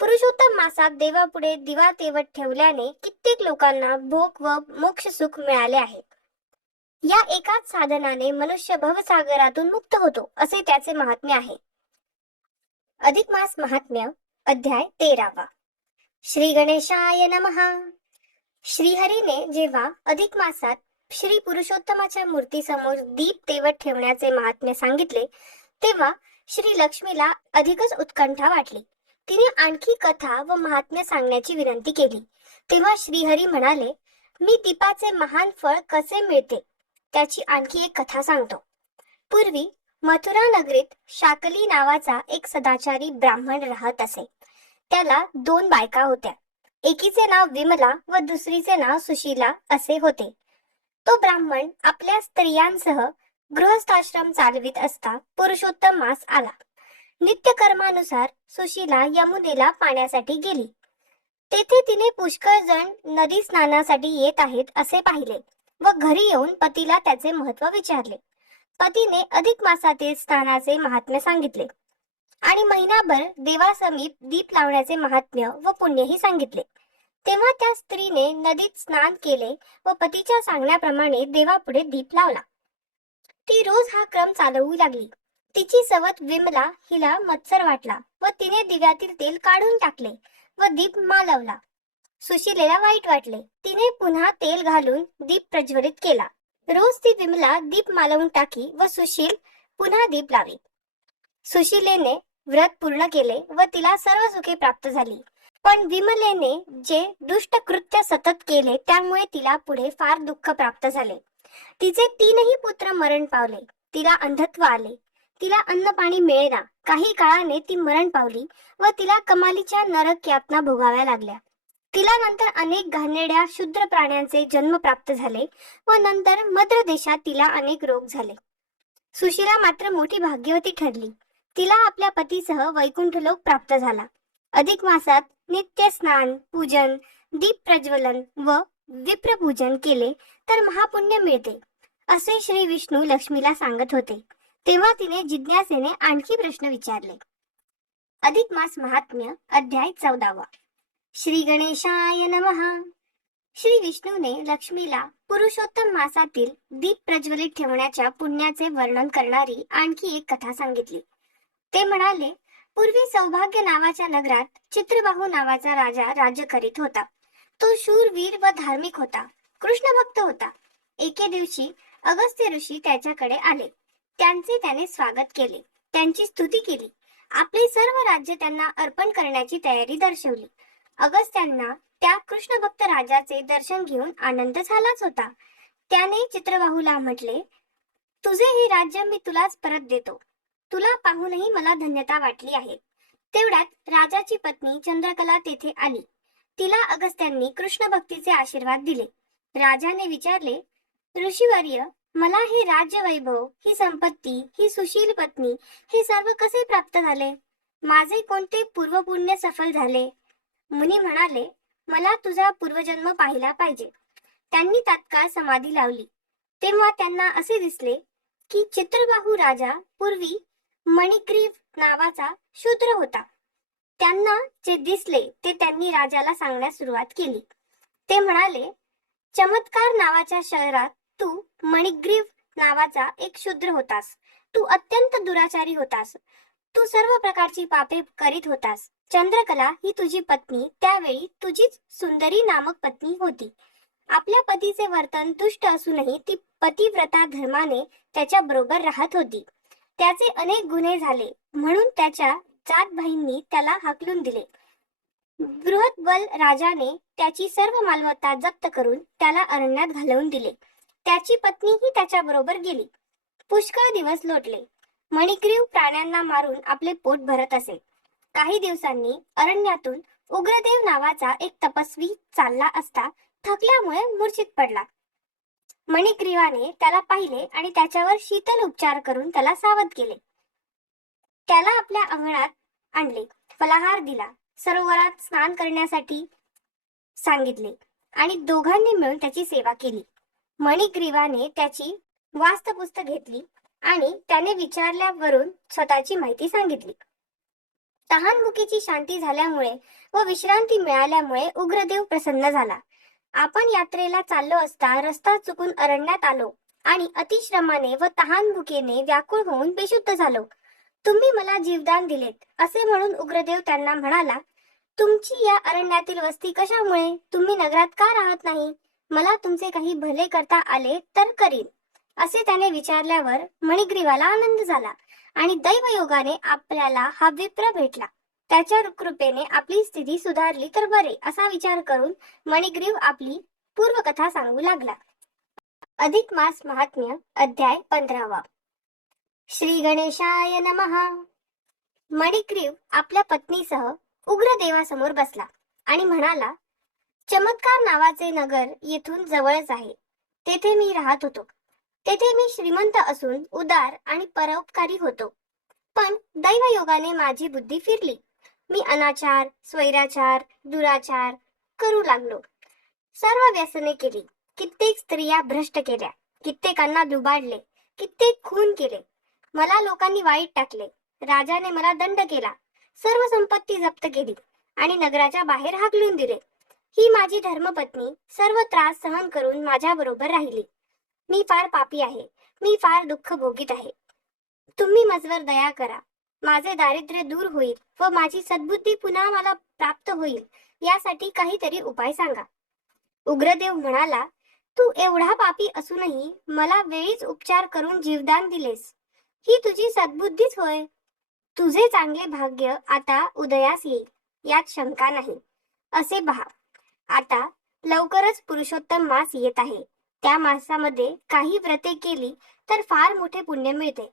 पुरुषोत्तम मासात देवापुढे दिवा तेवत ठेवल्याने कित्येक लोकांना भोग व मोक्ष सुख मिळाले आहे. या एकाच साधनाने मनुष्य भवसागरातून मुक्त होतो असे त्याचे महात्म्य आहे. अधिक मास महात्म्य अध्याय 13. श्री गणेशाय नमः. श्रीहरीने जेव्हा अधिक मासात श्री पुरुषोत्तमाच्या मूर्तीसमोर दीप तेवत ठेवण्याचे महात्म्य सांगितले तेव्हा श्री लक्ष्मीला अधिकच उत्कंठा वाटली. तिने आणखी कथा व महात्म्य सांगण्याची विनंती केली. तेव्हा श्रीहरी म्हणाले, मी दीपाचे महान फळ कसे मिळते त्याची आणखी एक कथा सांगतो. पूर्वी मथुरा नगरीत शाकली नावाचा एक सदाचारी ब्राह्मण राहत असे. त्याला 2 बायका होत्या. एकीचे नाव विमला व दुसरीचे नाव सुशीला असे होते. तो ब्राह्मण आपल्या स्त्रियांसह गृहस्थाश्रम चालवित असता पुरुषोत्तम मास आला. नित्यकर्मानुसार सुशीला यमुनेला पाण्यासाठी गेली. तेथे तिने पुष्कळ जण नदी स्नानासाठी येत आहेत असे पाहिले. व घरी येऊन पतीला त्याचे महत्त्व विचारले. पतीने अधिक मासातील स्नानाचे महात्म्य सांगितले आणि महिनाभर देवासमीप दीप लावण्याचे महात्म्य व पुण्यही सांगितले. तेव्हा त्या स्त्रीने नदीत स्नान केले व पतीच्या सांगण्याप्रमाणे देवापुढे दीप लावला. ती रोज हा क्रम चालवू लागली. तिची सवत विमला हिला मत्सर वाटला व तिने दिव्यातील तेल काढून टाकले व दीप मालवला. सुशीलेला वाईट वाटले. तिने पुन्हा तेल घालून दीप प्रज्वलित केला. रोज ती विमला दीप मालवून टाकी व सुशील पुन्हा दीप लावी. सुशीलेने व्रत पूर्ण केले व तिला सर्व सुखे प्राप्त झाली. पण विमलेने जे दुष्ट कृत्य सतत केले त्यामुळे तिला पुढे फार दुःख प्राप्त झाले. तिचे 3ही पुत्र मरण पावले. तिला अंधत्व आले. तिला अन्न पाणी मिळेना. काही काळाने ती मरण पावली व तिला कमालीच्या नरक यातना भोगाव्या लागल्या. तिला नंतर अनेक घाणेरड्या शूद्र प्राण्यांचे जन्म प्राप्त झाले व नंतर मद्र देशात तिला अनेक रोग झाले. सुशीला मात्र मोठी भाग्यवती ठरली. तिला आपल्या पतीसह वैकुंठलोक प्राप्त झाला. अधिक मासात नित्य स्नान, पूजन, दीप प्रज्वलन व विप्रपूजन केले तर महापुण्य मिळते, असे श्री विष्णू लक्ष्मीला सांगत होते. तेव्हा तिने जिज्ञासेने आणखी प्रश्न विचारले. अधिक मास महात्म्य अध्याय 14. श्री गणेशाय नमः. श्री विष्णूने लक्ष्मीला पुरुषोत्तम मासातील दीप प्रज्वलित ठेवण्याच्या पुण्याचे वर्णन करणारी आणखी एक कथा सांगितली. ते म्हणाले, पूर्वी सौभाग्य नावाच्या नगरात चित्रबाहू नावाचा राजा राज्य करीत होता. तो शूरवीर व धार्मिक होता. कृष्ण भक्त होता. एके दिवशी अगस्त्य ऋषी त्याच्याकडे आले. त्यांचे त्याने स्वागत केले. त्यांची स्तुती केली. आपले सर्व राज्य त्यांना अर्पण करण्याची तयारी दर्शवली. अगस्त्यांना त्या कृष्ण भक्त राजाचे दर्शन घेऊन आनंद झालाच होता. त्याने चित्रबाहूला म्हटले, तुझे हे राज्य मी तुलाच परत देतो. तुला पाहूनही मला धन्यता वाटली आहे. तेवढ्यात राजाची पत्नी चंद्रकला तेथे आली. तिला अगस्त्यांनी कृष्ण भक्तीचे आशीर्वाद दिले. राजाने विचारले, ऋषीवर्य, मला हे राज्य वैभव, ही संपत्ती, ही सुशील पत्नी, हे सर्व कसे प्राप्त झाले? माझे कोणते पूर्वपुण्य सफल झाले? मुनी म्हणाले, मला तुझा पूर्वजन्म पाहिला पाहिजे. त्यांनी तात्काळ समाधी लावली. तेव्हा त्यांना असे दिसले की चित्रबाहू राजा पूर्वी मणिग्रीव नावाचा शूद्र होता. त्यांना जे दिसले ते त्यांनी राजाला सांगण्यास सुरुवात केली. ते म्हणाले, चमत्कार नावाच्या शहरात तू मणिग्रीव नावाचा एक शूद्र होतास. तू अत्यंत दुराचारी होतास. तू सर्व प्रकारची पापे करीत होतास. चंद्रकला ही तुझी पत्नी त्यावेळी तुझीच सुंदरी नामक पत्नी होती. आपल्या पतीचे वर्तन दुष्ट असूनही ती पतिव्रता धर्माने त्याच्या बरोबर राहत होती. त्याचे अनेक गुन्हे झाले म्हणून त्याच्या जातभाईंनी त्याला हाकलून दिले. बृहद्बल राजाने त्याची सर्व मालमत्ता जप्त करून त्याला अरण्यात घालवून दिले. त्याची पत्नीही त्याच्या बरोबर गेली. पुष्कळ दिवस लोटले. मणिग्रीव प्राण्यांना मारून आपले पोट भरत असे. काही दिवसांनी अरण्यातून उग्रदेव नावाचा एक तपस्वी चालला असता थकल्यामुळे मूर्छित पडला. मणिग्रीवाने त्याला पाहिले आणि त्याच्यावर शीतल उपचार करून त्याला सावध केले. त्याला आपल्या अंगणात आणले, फलाहार दिला, सरोवरात स्नान करण्यासाठी सांगितले आणि दोघांनी मिळून त्याची सेवा केली. मणिग्रीवाने त्याची वास्तपुस्त घेतली आणि त्याने विचारल्यावरून स्वतःची माहिती सांगितली. तहानभुकीची शांती झाल्यामुळे व विश्रांती मिळाल्यामुळे उग्रदेव प्रसन्न झाला. आपण यात्रेला चाललो असता रस्ता चुकून अरण्यात आलो आणि अतिश्रमाने व तहानभुकेने व्याकुळ होऊन बेशुद्ध झालो. तुम्ही मला जीवदान दिलेत असे म्हणून उग्रदेव त्यांना म्हणाला, तुमची या अरण्यातील वस्ती कशामुळे? तुम्ही नगरात का राहत नाही? मला तुमचे काही भले करता आले तर करीन. असे त्याने विचारल्यावर मणिग्रीवाला आनंद झाला आणि दैवयोगाने आपल्याला हा विप्र भेटला. त्याच्या कृपेने आपली स्थिती सुधारली तर बरे असा विचार करून मणिग्रीव आपली पूर्वकथा सांगू लागला. अधिक मास महात्म्य अध्याय 15. श्री गणेशाय नमः. मणिग्रीव आपल्या पत्नीसह उग्रदेवासमोर बसला आणि म्हणाला, चमत्कार नावाचे नगर येथून जवळच आहे. तेथे मी राहत होतो. तेथे मी श्रीमंत असून उदार आणि परोपकारी होतो. पण दैवयोगाने माझी बुद्धी फिरली. मी अनाचार, स्वैराचार, दुराचार करू लागलो. सर्व व्यसने केली. कित्येक स्त्रिया भ्रष्ट केल्या, कित्येकांना लुबाडले, कित्येक खून केले. मला लोकांनी वाईट टाकले. राजाने मला दंड केला, सर्व संपत्ती जप्त केली आणि नगराच्या बाहेर हाकलून दिले. ही माझी धर्मपत्नी सर्व त्रास सहन करून माझ्या बरोबर राहिली. मी फार पापी आहे, मी फार दुःख भोगीत आहे. तुम्ही माझवर दया करा. माझे दारिद्र्य दूर होईल व माझी सद्बुद्धी पुन्हा मला प्राप्त होईल, यासाठी काहीतरी उपाय सांगा. उग्रदेव म्हणाला, तू एवढा पापी असूनही मला वेळीच उपचार करून जीवदान दिलेस. ही तुझी सद्बुद्धीच होय. तुझे चांगले भाग्य आता उदयास येईल, यात शंका नाही. असे पहा, आता लवकरच पुरुषोत्तम मास येत आहे. त्या मासामध्ये काही व्रते केली तर फार मोठे पुण्य मिळते.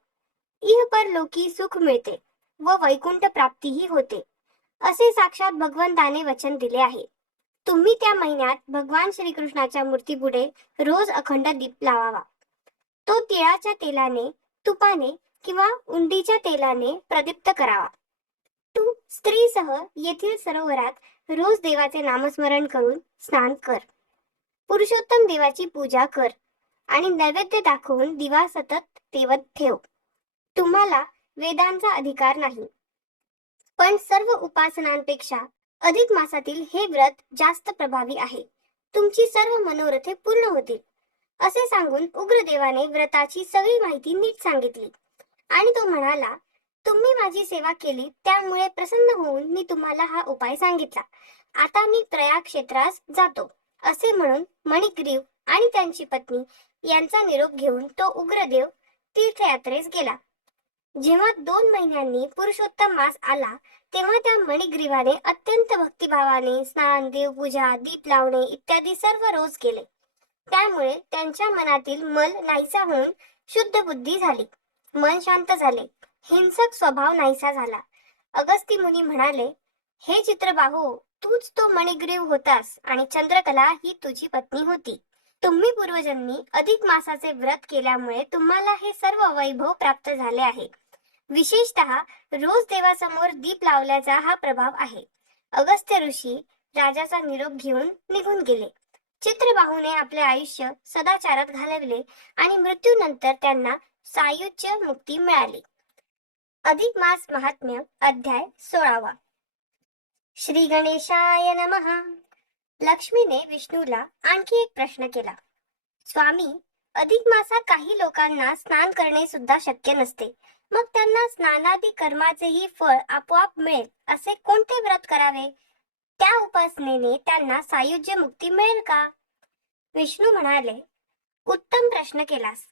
इहपरलोकी सुख मिळते व वैकुंठ प्राप्तीही होते, असे साक्षात भगवंताने वचन दिले आहे. तुम्ही त्या महिन्यात भगवान श्रीकृष्णाच्या मूर्तीपुढे रोज अखंड दीप लावावा. तो तिळाच्या तेलाने, तुपाने किंवा उंडीच्या तेलाने प्रदीप्त करावा. तू स्त्रीसह येथील सरोवरात रोज देवाचे नामस्मरण करून स्नान कर. पुरुषोत्तम देवाची पूजा कर आणि नैवेद्य दाखवून दिवा सतत तेवत ठेव. तुम्हाला वेदांचा अधिकार नाही, पण सर्व उपासनांपेक्षा अधिक मासातील हे व्रत जास्त प्रभावी आहे. तुमची सर्व मनोरथे पूर्ण होतील. असे सांगून उग्रदेवाने व्रताची सगळी माहिती नीट सांगितली आणि तो म्हणाला, तुम्ही माझी सेवा केली त्यामुळे प्रसन्न होऊन मी तुम्हाला हा उपाय सांगितला. आता मी प्रयाग क्षेत्रास जातो. असे म्हणून मणिग्रीव आणि त्यांची पत्नी यांचा निरोप घेऊन तो उग्रदेव तीर्थयात्रेस गेला. जेव्हा 2 महिन्यांनी पुरुषोत्तम मास आला तेव्हा त्या मणिग्रीवाने अत्यंत भक्तिभावाने स्नान, देवपूजा, दीप लावणे इत्यादी सर्व रोज केले. त्यामुळे त्यांच्या मनातील मल नाहीसा होऊन शुद्ध बुद्धी झाली, मन शांत झाले, हिंसक स्वभाव नाहीसा झाला. अगस्ती मुनी म्हणाले, हे चित्रबाहो, तूच तो मणिग्रीव होतास आणि चंद्रकला ही तुझी पत्नी होती. तुम्ही पूर्वजन्मी अधिक मासाचे व्रत केल्यामुळे तुम्हाला हे सर्व वैभव प्राप्त झाले आहे. विशेषतः रोज देवासमोर दीप लावल्याचा हा प्रभाव आहे. अगस्त्य ऋषी राजाचा निरोप घेऊन निघून गेले. चित्रबाहूने आपले आयुष्य सदाचारात घालवले आणि मृत्यूनंतर त्यांना सायुज्य मुक्ती मिळाली. अधिक मास महात्म्य अध्याय 16. श्री गणेशाय नमः. लक्ष्मीने विष्णूला आणखी एक प्रश्न केला. स्वामी, अधिक मासात काही लोकांना स्नान करणे सुद्धा शक्य नसते. मग त्यांना स्नानादी कर्माचेही फळ आपोआप मिळेल असे कोणते व्रत करावे? त्या उपासनेने त्यांना सायुज्य मुक्ती मिळेल का? विष्णू म्हणाले, उत्तम प्रश्न केलास.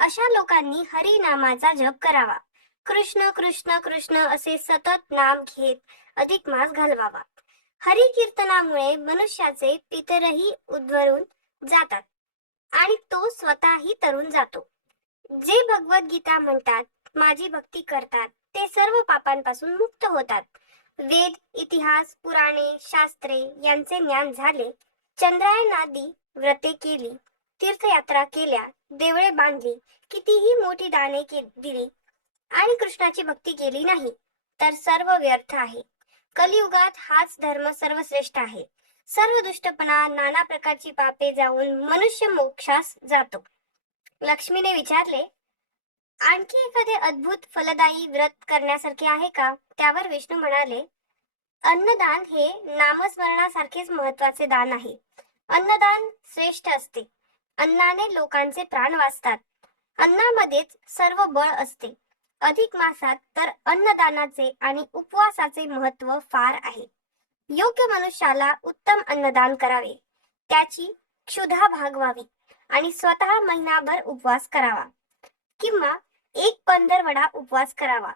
अशा लोकांनी हरी नामाचा जप करावा. कृष्ण कृष्ण कृष्ण असे सतत नाम घेत अधिक मास घालवावा. हरी कीर्तनामुळे मनुष्याचे पितरही उद्वरून जातात आणि तो स्वतःही तरून जातो. जे भगवद्गीता म्हणतात, माझी भक्ती करतात, ते सर्व पापांपासून मुक्त होतात. वेद, इतिहास, पुराणे, शास्त्रे यांचे ज्ञान झाले, चंद्रायनादी व्रते केली, तीर्थयात्रा केल्या, देवळे बांधली, कितीही मोठी दाने दिली आणि कृष्णाची भक्ती केली नाही तर सर्व व्यर्थ आहे. कलियुगात हाच धर्म सर्वश्रेष्ठ आहे. सर्व दुष्टपणा, नाना प्रकारची पापे जाऊन मनुष्य मोक्षास जातो. लक्ष्मीने विचारले, आणखी एखादे अद्भुत फलदायी व्रत करण्यासारखे आहे का? त्यावर विष्णू म्हणाले, अन्नदान हे नामस्मरणासारखेच महत्वाचे दान आहे. अन्नदान श्रेष्ठ असते. अन्नाने लोकांचे प्राण वाचतात. अन्नामध्येच सर्व बळ असते. अधिक मासात तर अन्नदानाचे आणि उपवासाचे महत्व फार आहे. योग्य मनुष्याला उत्तम अन्नदान करावे, त्याची क्षुधा भागवावी आणि स्वतः महिनाभर उपवास करावा किंवा एक पंधरवडा उपवास करावा.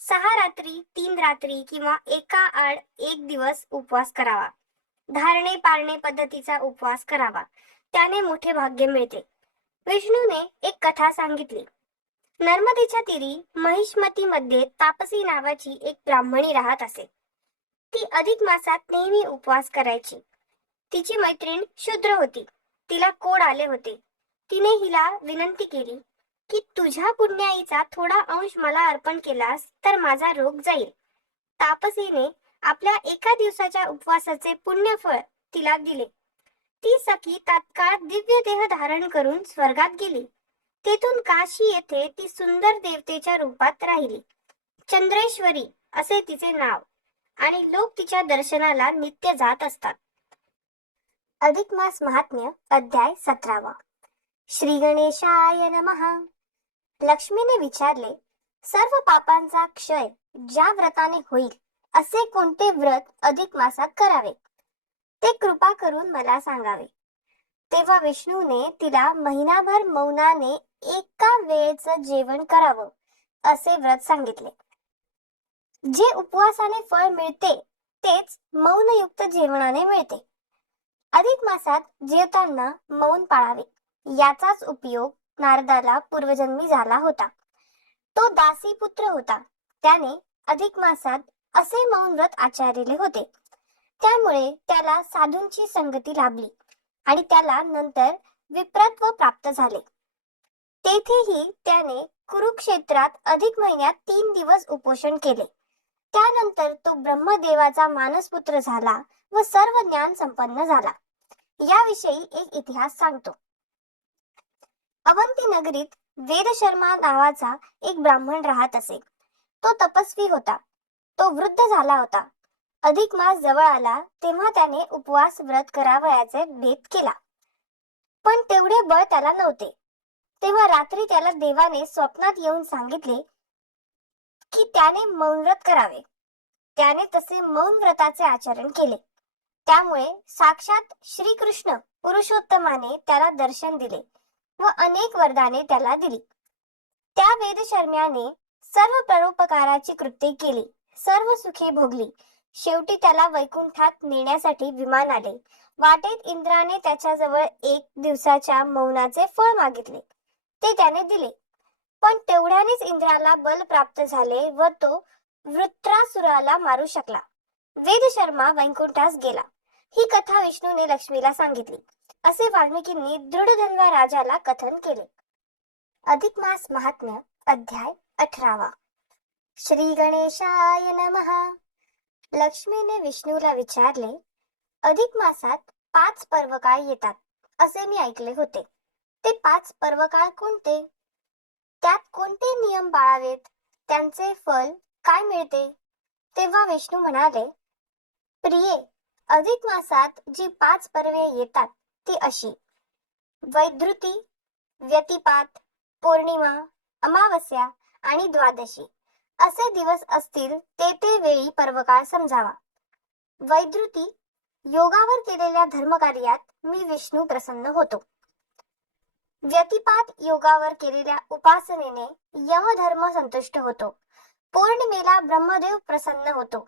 6 रात्री 3 रात्री किंवा एका आड 1 दिवस उपवास करावा. धारणे पारणे पद्धतीचा उपवास करावा, त्याने मोठे भाग्य मिळते. विष्णूने एक कथा सांगितली. नर्मदेच्या तीरी महिष्मती मध्ये तापसी नावाची एक ब्राह्मणी राहत असे. ती अधिक मासात नेहमी उपवास करायची. तिची मैत्रीण शूद्र होती. तिला कोड आले होते. तिने हिला विनंती केली की तुझ्या पुण्याईचा थोडा अंश मला अर्पण केलास तर माझा रोग जाईल. तापसीने आपल्या एका दिवसाच्या उपवासाचे पुण्यफळ तिला दिले. ती सखी तात्काळ दिव्य देह धारण करून स्वर्गात गेली. तेथून काशी येथे ती सुंदर देवतेच्या रूपात राहिली. चंद्रेश्वरी असे तिचे नाव आणि लोक तिच्या दर्शनाला नित्य जात असतात. अधिक मास महात्म्य अध्याय 17. श्री गणेशाय नमः. लक्ष्मीने विचारले, सर्व पापांचा क्षय ज्या व्रताने होईल असे कोणते व्रत अधिक मासात करावे ते कृपा करून मला सांगावे. तेव्हा विष्णूने तिला महिनाभर मौनाने एका वेळेचं जेवण करावं असे व्रत सांगितले. जे उपवासाने फळ मिळते तेच मौनयुक्त जेवणाने मिळते. अधिक मासात जेवताना मौन पाळावे. याचाच उपयोग नारदाला पूर्वजन्मी झाला होता. तो दासीपुत्र होता. त्याने अधिक मासात असे मौन व्रत आचरले होते. त्यामुळे त्याला साधूंची संगती लाभली आणि त्याला नंतर विप्रत्व प्राप्त झाले. तेथेही त्याने कुरुक्षेत्रात अधिक महिन्यात 3 दिवस उपोषण केले. त्यानंतर तो ब्रह्मदेवाचा मानसपुत्र झाला व सर्व ज्ञान संपन्न झाला. याविषयी एक इतिहास सांगतो. अवंती नगरीत वेदशर्मा नावाचा एक ब्राह्मण राहत असे. तो तपस्वी होता. तो वृद्ध झाला होता. अधिक मास जवळ आला तेव्हा त्याने उपवास व्रत करावयाचे बेत केला. पण तेवढे बळ त्याला नव्हते. तेव्हा रात्री त्याला देवाने स्वप्नात येऊन सांगितले की त्याने मौन व्रत करावे. त्याने तसे मौन व्रताचे आचरण केले. त्यामुळे साक्षात श्रीकृष्ण पुरुषोत्तमाने त्याला दर्शन दिले व अनेक वरदाने त्याला दिली. त्या वेदशर्म्याने सर्व परोपकाराची कृत्ये केली, सर्व सुखे भोगली. शेवटी त्याला वैकुंठात नेण्यासाठी विमान आले. वाटेत इंद्राने त्याच्याजवळ 1 दिवसाच्या मौनाचे फळ मागितले. ते त्याने दिले. पण तेवढ्यानेच इंद्राला बल प्राप्त झाले व तो वृत्रासुराला मारू शकला. वेदशर्मा वैकुंठास गेला. ही कथा विष्णूने लक्ष्मीला सांगितली असे वाल्मिकींनी दृढधन्वा राजाला कथन केले. अधिक मास महात्म्य अध्याय 18. श्री गणेशाय नमः. लक्ष्मीने विष्णूला विचारले, अधिक मासात 5 पर्वकाळ येतात असे मी ऐकले होते. ते 5 पर्वकाळ कोणते? त्यात कोणते नियम पाळावेत? त्यांचे फल काय मिळते? तेव्हा विष्णू म्हणाले, प्रिये, अधिक मासात जी 5 पर्वे येतात ती अशी: वैधृती, व्यतिपात, पौर्णिमा, अमावस्या आणि द्वादशी असे दिवस असतील ते वेळी पर्वकाळ समजावा. वैधृती योगावर केलेल्या धर्मकार्यात मी विष्णू प्रसन्न होतो. व्यतिपात योगावर केलेल्या उपासनेने यमधर्म संतुष्ट होतो. पौर्णिमेला ब्रह्मदेव प्रसन्न होतो.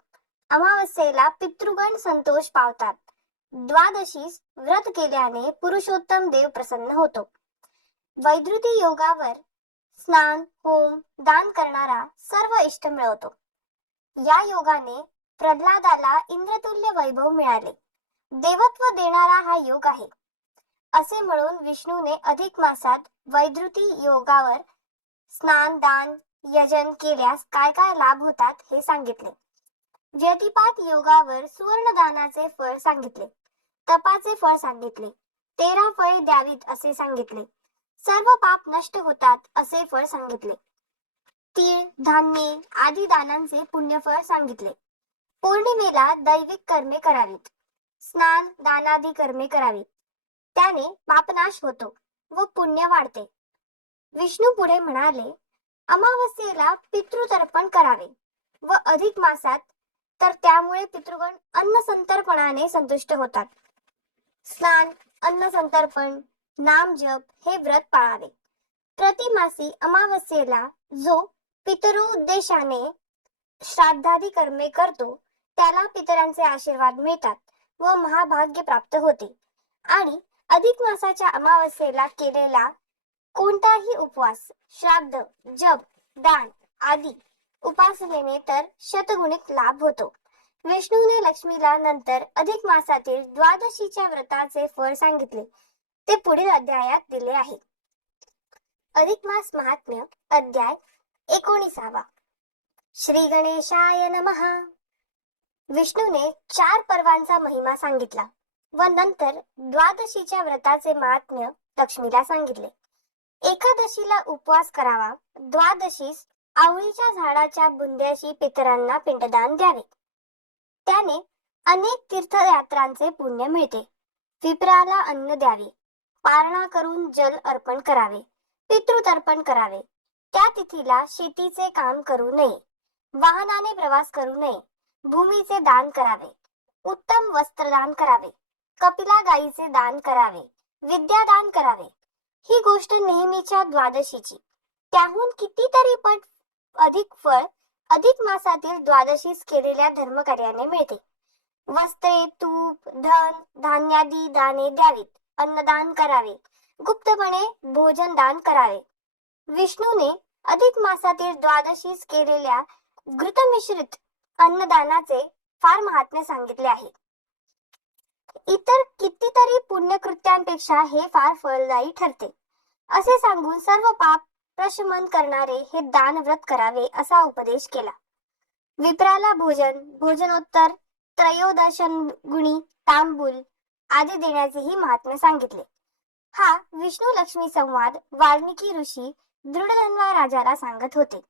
अमावस्येला पितृगण संतोष पावतात. द्वादशीस व्रत केल्याने पुरुषोत्तम देव प्रसन्न होतो. वैधृती योगावर स्नान, होम, दान करणारा सर्व इष्ट मिळवतो. या योगाने प्रल्हादाला इंद्रतुल्य वैभव मिळाले. देवत्व देणारा हा योग आहे असे म्हणून विष्णूने अधिक मासात वैधृती योगावर स्नान, दान, यजन केल्यास काय काय लाभ होतात हे सांगितले. व्यतिपात योगावर सुवर्णदानाचे फळ सांगितले. तपाचे फळ सांगितले. 13 फळे द्यावीत असे सांगितले. सर्व पाप नष्ट होतात असे फळ सांगितले. तीळ, धान्ये आदी दानांचे पुण्यफळ सांगितले. पौर्णिमेला दैविक कर्मे करावीत. स्नान, दानादी कर्मे करावीत. त्याने पापनाश होतो व पुण्य वाढते. विष्णू पुढे म्हणाले, अमावस्येला पितृतर्पण करावे व अधिक मासात तर त्यामुळे पितृगण अन्नसंतर्पणाने संतुष्ट होतात. स्नान, अन्नसंतर्पण, नाम जप हे व्रत पाळावे. प्रतिमासी अमावस्येला जो पितृउद्देशाने श्राद्धादी कर्मे करतो त्याला पितरांचे आशीर्वाद मिळतात व महाभाग्य प्राप्त होते. आणि अधिक मासाच्या अमावस्येला केलेला कोणताही उपवास, श्राद्ध, जप, दान आदी उपासनेने तर शतगुणित लाभ होतो. विष्णूने लक्ष्मीला नंतर अधिक मासातील द्वादशीच्या व्रताचे फळ सांगितले. ते पुढील अध्यायात दिले आहे. अधिक मास महात्म्य अध्याय 19. श्री गणेशाय नमः. विष्णूने 4 पर्वांचा महिमा सांगितला. व नंतर द्वादशीच्या व्रताचे महात्म्य लक्ष्मीला सांगितले. एकादशीला उपवास करावा, द्वादशीस आवळीच्या झाडाच्या बुंद्याशी पितरांना पिंडदान द्यावे, त्याने अनेक तीर्थयात्रांचे पुण्य मिळते. विप्राला अन्न द्यावे, पारणा करून जल अर्पण करावे, पितृतर्पण करावे, त्या तिथीला शेतीचे काम करू नये, वाहनाने प्रवास करू नये, भूमीचे दान करावे, उत्तम वस्त्रदान करावे, कपिला गायीचे दान करावे, विद्यादान करावे. ही गोष्ट नेहमीच्या द्वादशीची, त्याहून कितीतरी पट अधिक फळ अधिक मासातील द्वादशीस केलेल्या धर्मकार्याने मिळते. वस्त्रे, तूप, धन, धान्यादी दाने द्यावीत, अन्नदान करावे, गुप्तपणे भोजन दान करावे. विष्णूने अधिक मासातील द्वादशीस केलेल्या घृतमिश्रित अन्नदानाचे फार महात्म्य सांगितले आहे. इतर कितीतरी पुण्यकृत्यांपेक्षा हे फार फलदायी ठरते, असे सांगून सर्व पाप प्रशमन करणारे हे दान व्रत करावे असा उपदेश केला. विप्राला भोजनोत्तर त्रयोदशन गुणी तांबूल आदी देण्याचेही महात्म्य सांगितले. हा विष्णू लक्ष्मी संवाद वाल्मिकी ऋषी दृढधन्वा राजाला सांगत होते.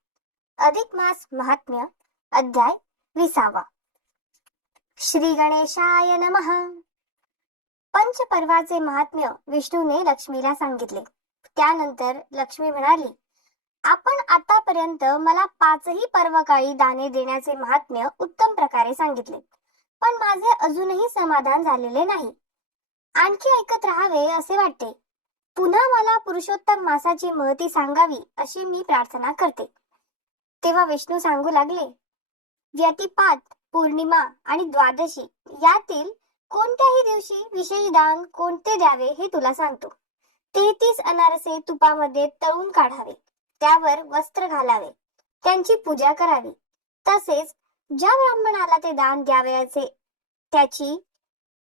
अधिक मास महात्म्य अध्याय 20. श्री गणेशाय नमः. पंचपर्वाचे महात्म्य विष्णूने लक्ष्मीला सांगितले. त्यानंतर लक्ष्मी म्हणाली, आपण आतापर्यंत मला 5ही पर्वकाळी दाने देण्याचे महात्म्य उत्तम प्रकारे सांगितले, पण माझे अजूनही समाधान झालेले नाही. आणखी ऐकत राहावे असे वाटते. पुन्हा मला पुरुषोत्तम मासाची महती सांगावी अशी मी प्रार्थना करते. तेव्हा विष्णू सांगू लागले, व्यतिपात, पौर्णिमा आणि द्वादशी यातील कोणत्याही दिवशी विशेष दान कोणते द्यावे हे तुला सांगतो. 33 अनारसे तुपामध्ये तळून काढावे, त्यावर वस्त्र घालावे, त्यांची पूजा करावी. तसेच ज्या ब्राह्मणाला ते दान द्यावयाचे त्याची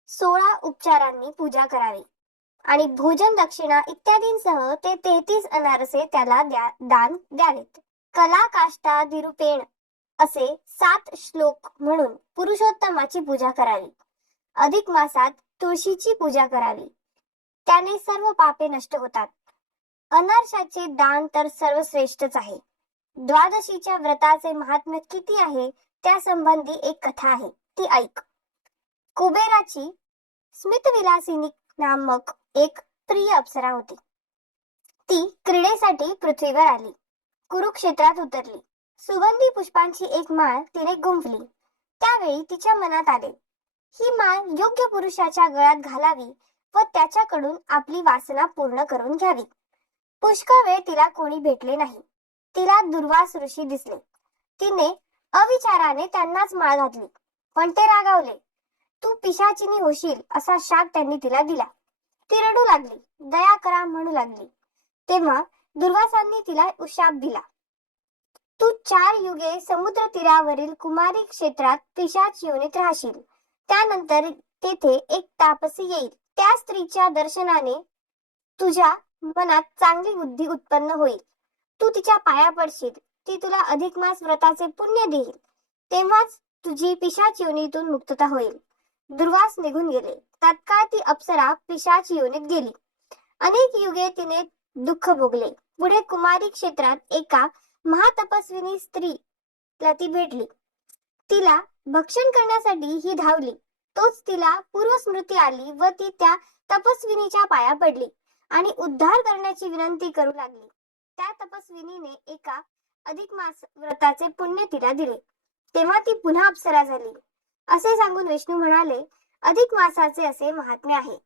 16 उपचारांनी पूजा करावी आणि भोजन दक्षिणा इत्यादींसह ते 33 अनारसे त्याला दान द्यावेत. कला काष्टा दिरुपेण असे 7 श्लोक म्हणून पुरुषोत्तमाची पूजा करावी. अधिक मासात तुळशीची पूजा करावी, त्याने सर्व पापे नष्ट होतात. अनारशाचे दान तर सर्वश्रेष्ठच आहे. द्वादशीच्या व्रताचे महात्म्य किती आहे त्या संबंधी एक कथा आहे, ती ऐक. कुबेराची स्मितविलासिनी नामक एक प्रिय अप्सरा होती. ती क्रीडेसाठी पृथ्वीवर आली, कुरुक्षेत्रात उतरली. सुगंधी पुष्पांची एक माळ तिने गुंफली. त्यावेळी तिच्या मनात आले, ही माळ योग्य पुरुषाच्या गळ्यात घालावी व त्याच्याकडून आपली वासना पूर्ण करून घ्यावी. पुष्कळ वेळ तिला कोणी भेटले नाही. तिला दुर्वास ऋषी दिसले. तिने अविचाराने त्यांनाच माळ घातली, पण ते रागावले. तू पिशाचिनी होशील असा शाप त्यांनी तिला दिला. ती रडू लागली, दया करा म्हणू लागली. तेव्हा दुर्वासांनी तिला शाप दिला, तू 4 युगे समुद्र तीरावरील कुमारी क्षेत्रात पिशाच योनीत राहशील. त्यानंतर तेथे एक तापसी येईल. त्या स्त्रीच्या दर्शनाने तुझ्या मनात चांगली बुद्धी उत्पन्न होईल. तू तिच्या पाया पडशील, ती तुला अधिक मास व्रताचे पुण्य देईल. तेव्हाच तुझी पिशाच योनीतून मुक्तता होईल. दुर्वास निघून गेले. तत्काळ ती अप्सरा पिशाच योनीत गेली. अनेक युगे तिने दुःख भोगले. पुढे कुमारी क्षेत्रात एका महातपस्विनी स्त्रीला ती भेटली. तिला भक्षण करण्यासाठी ही धावली. तोच तिला पूर्वस्मृती आली व ती त्या तपस्विनीच्या पाया पडली आणि उद्धार करण्याची विनंती करू लागली. त्या तपस्विनीने एका अधिक मास व्रताचे पुण्य तिला दिले. तेव्हा ती पुन्हा अप्सरा झाली. असे सांगून विष्णू म्हणाले, अधिक मासाचे असे महात्म्य आहे.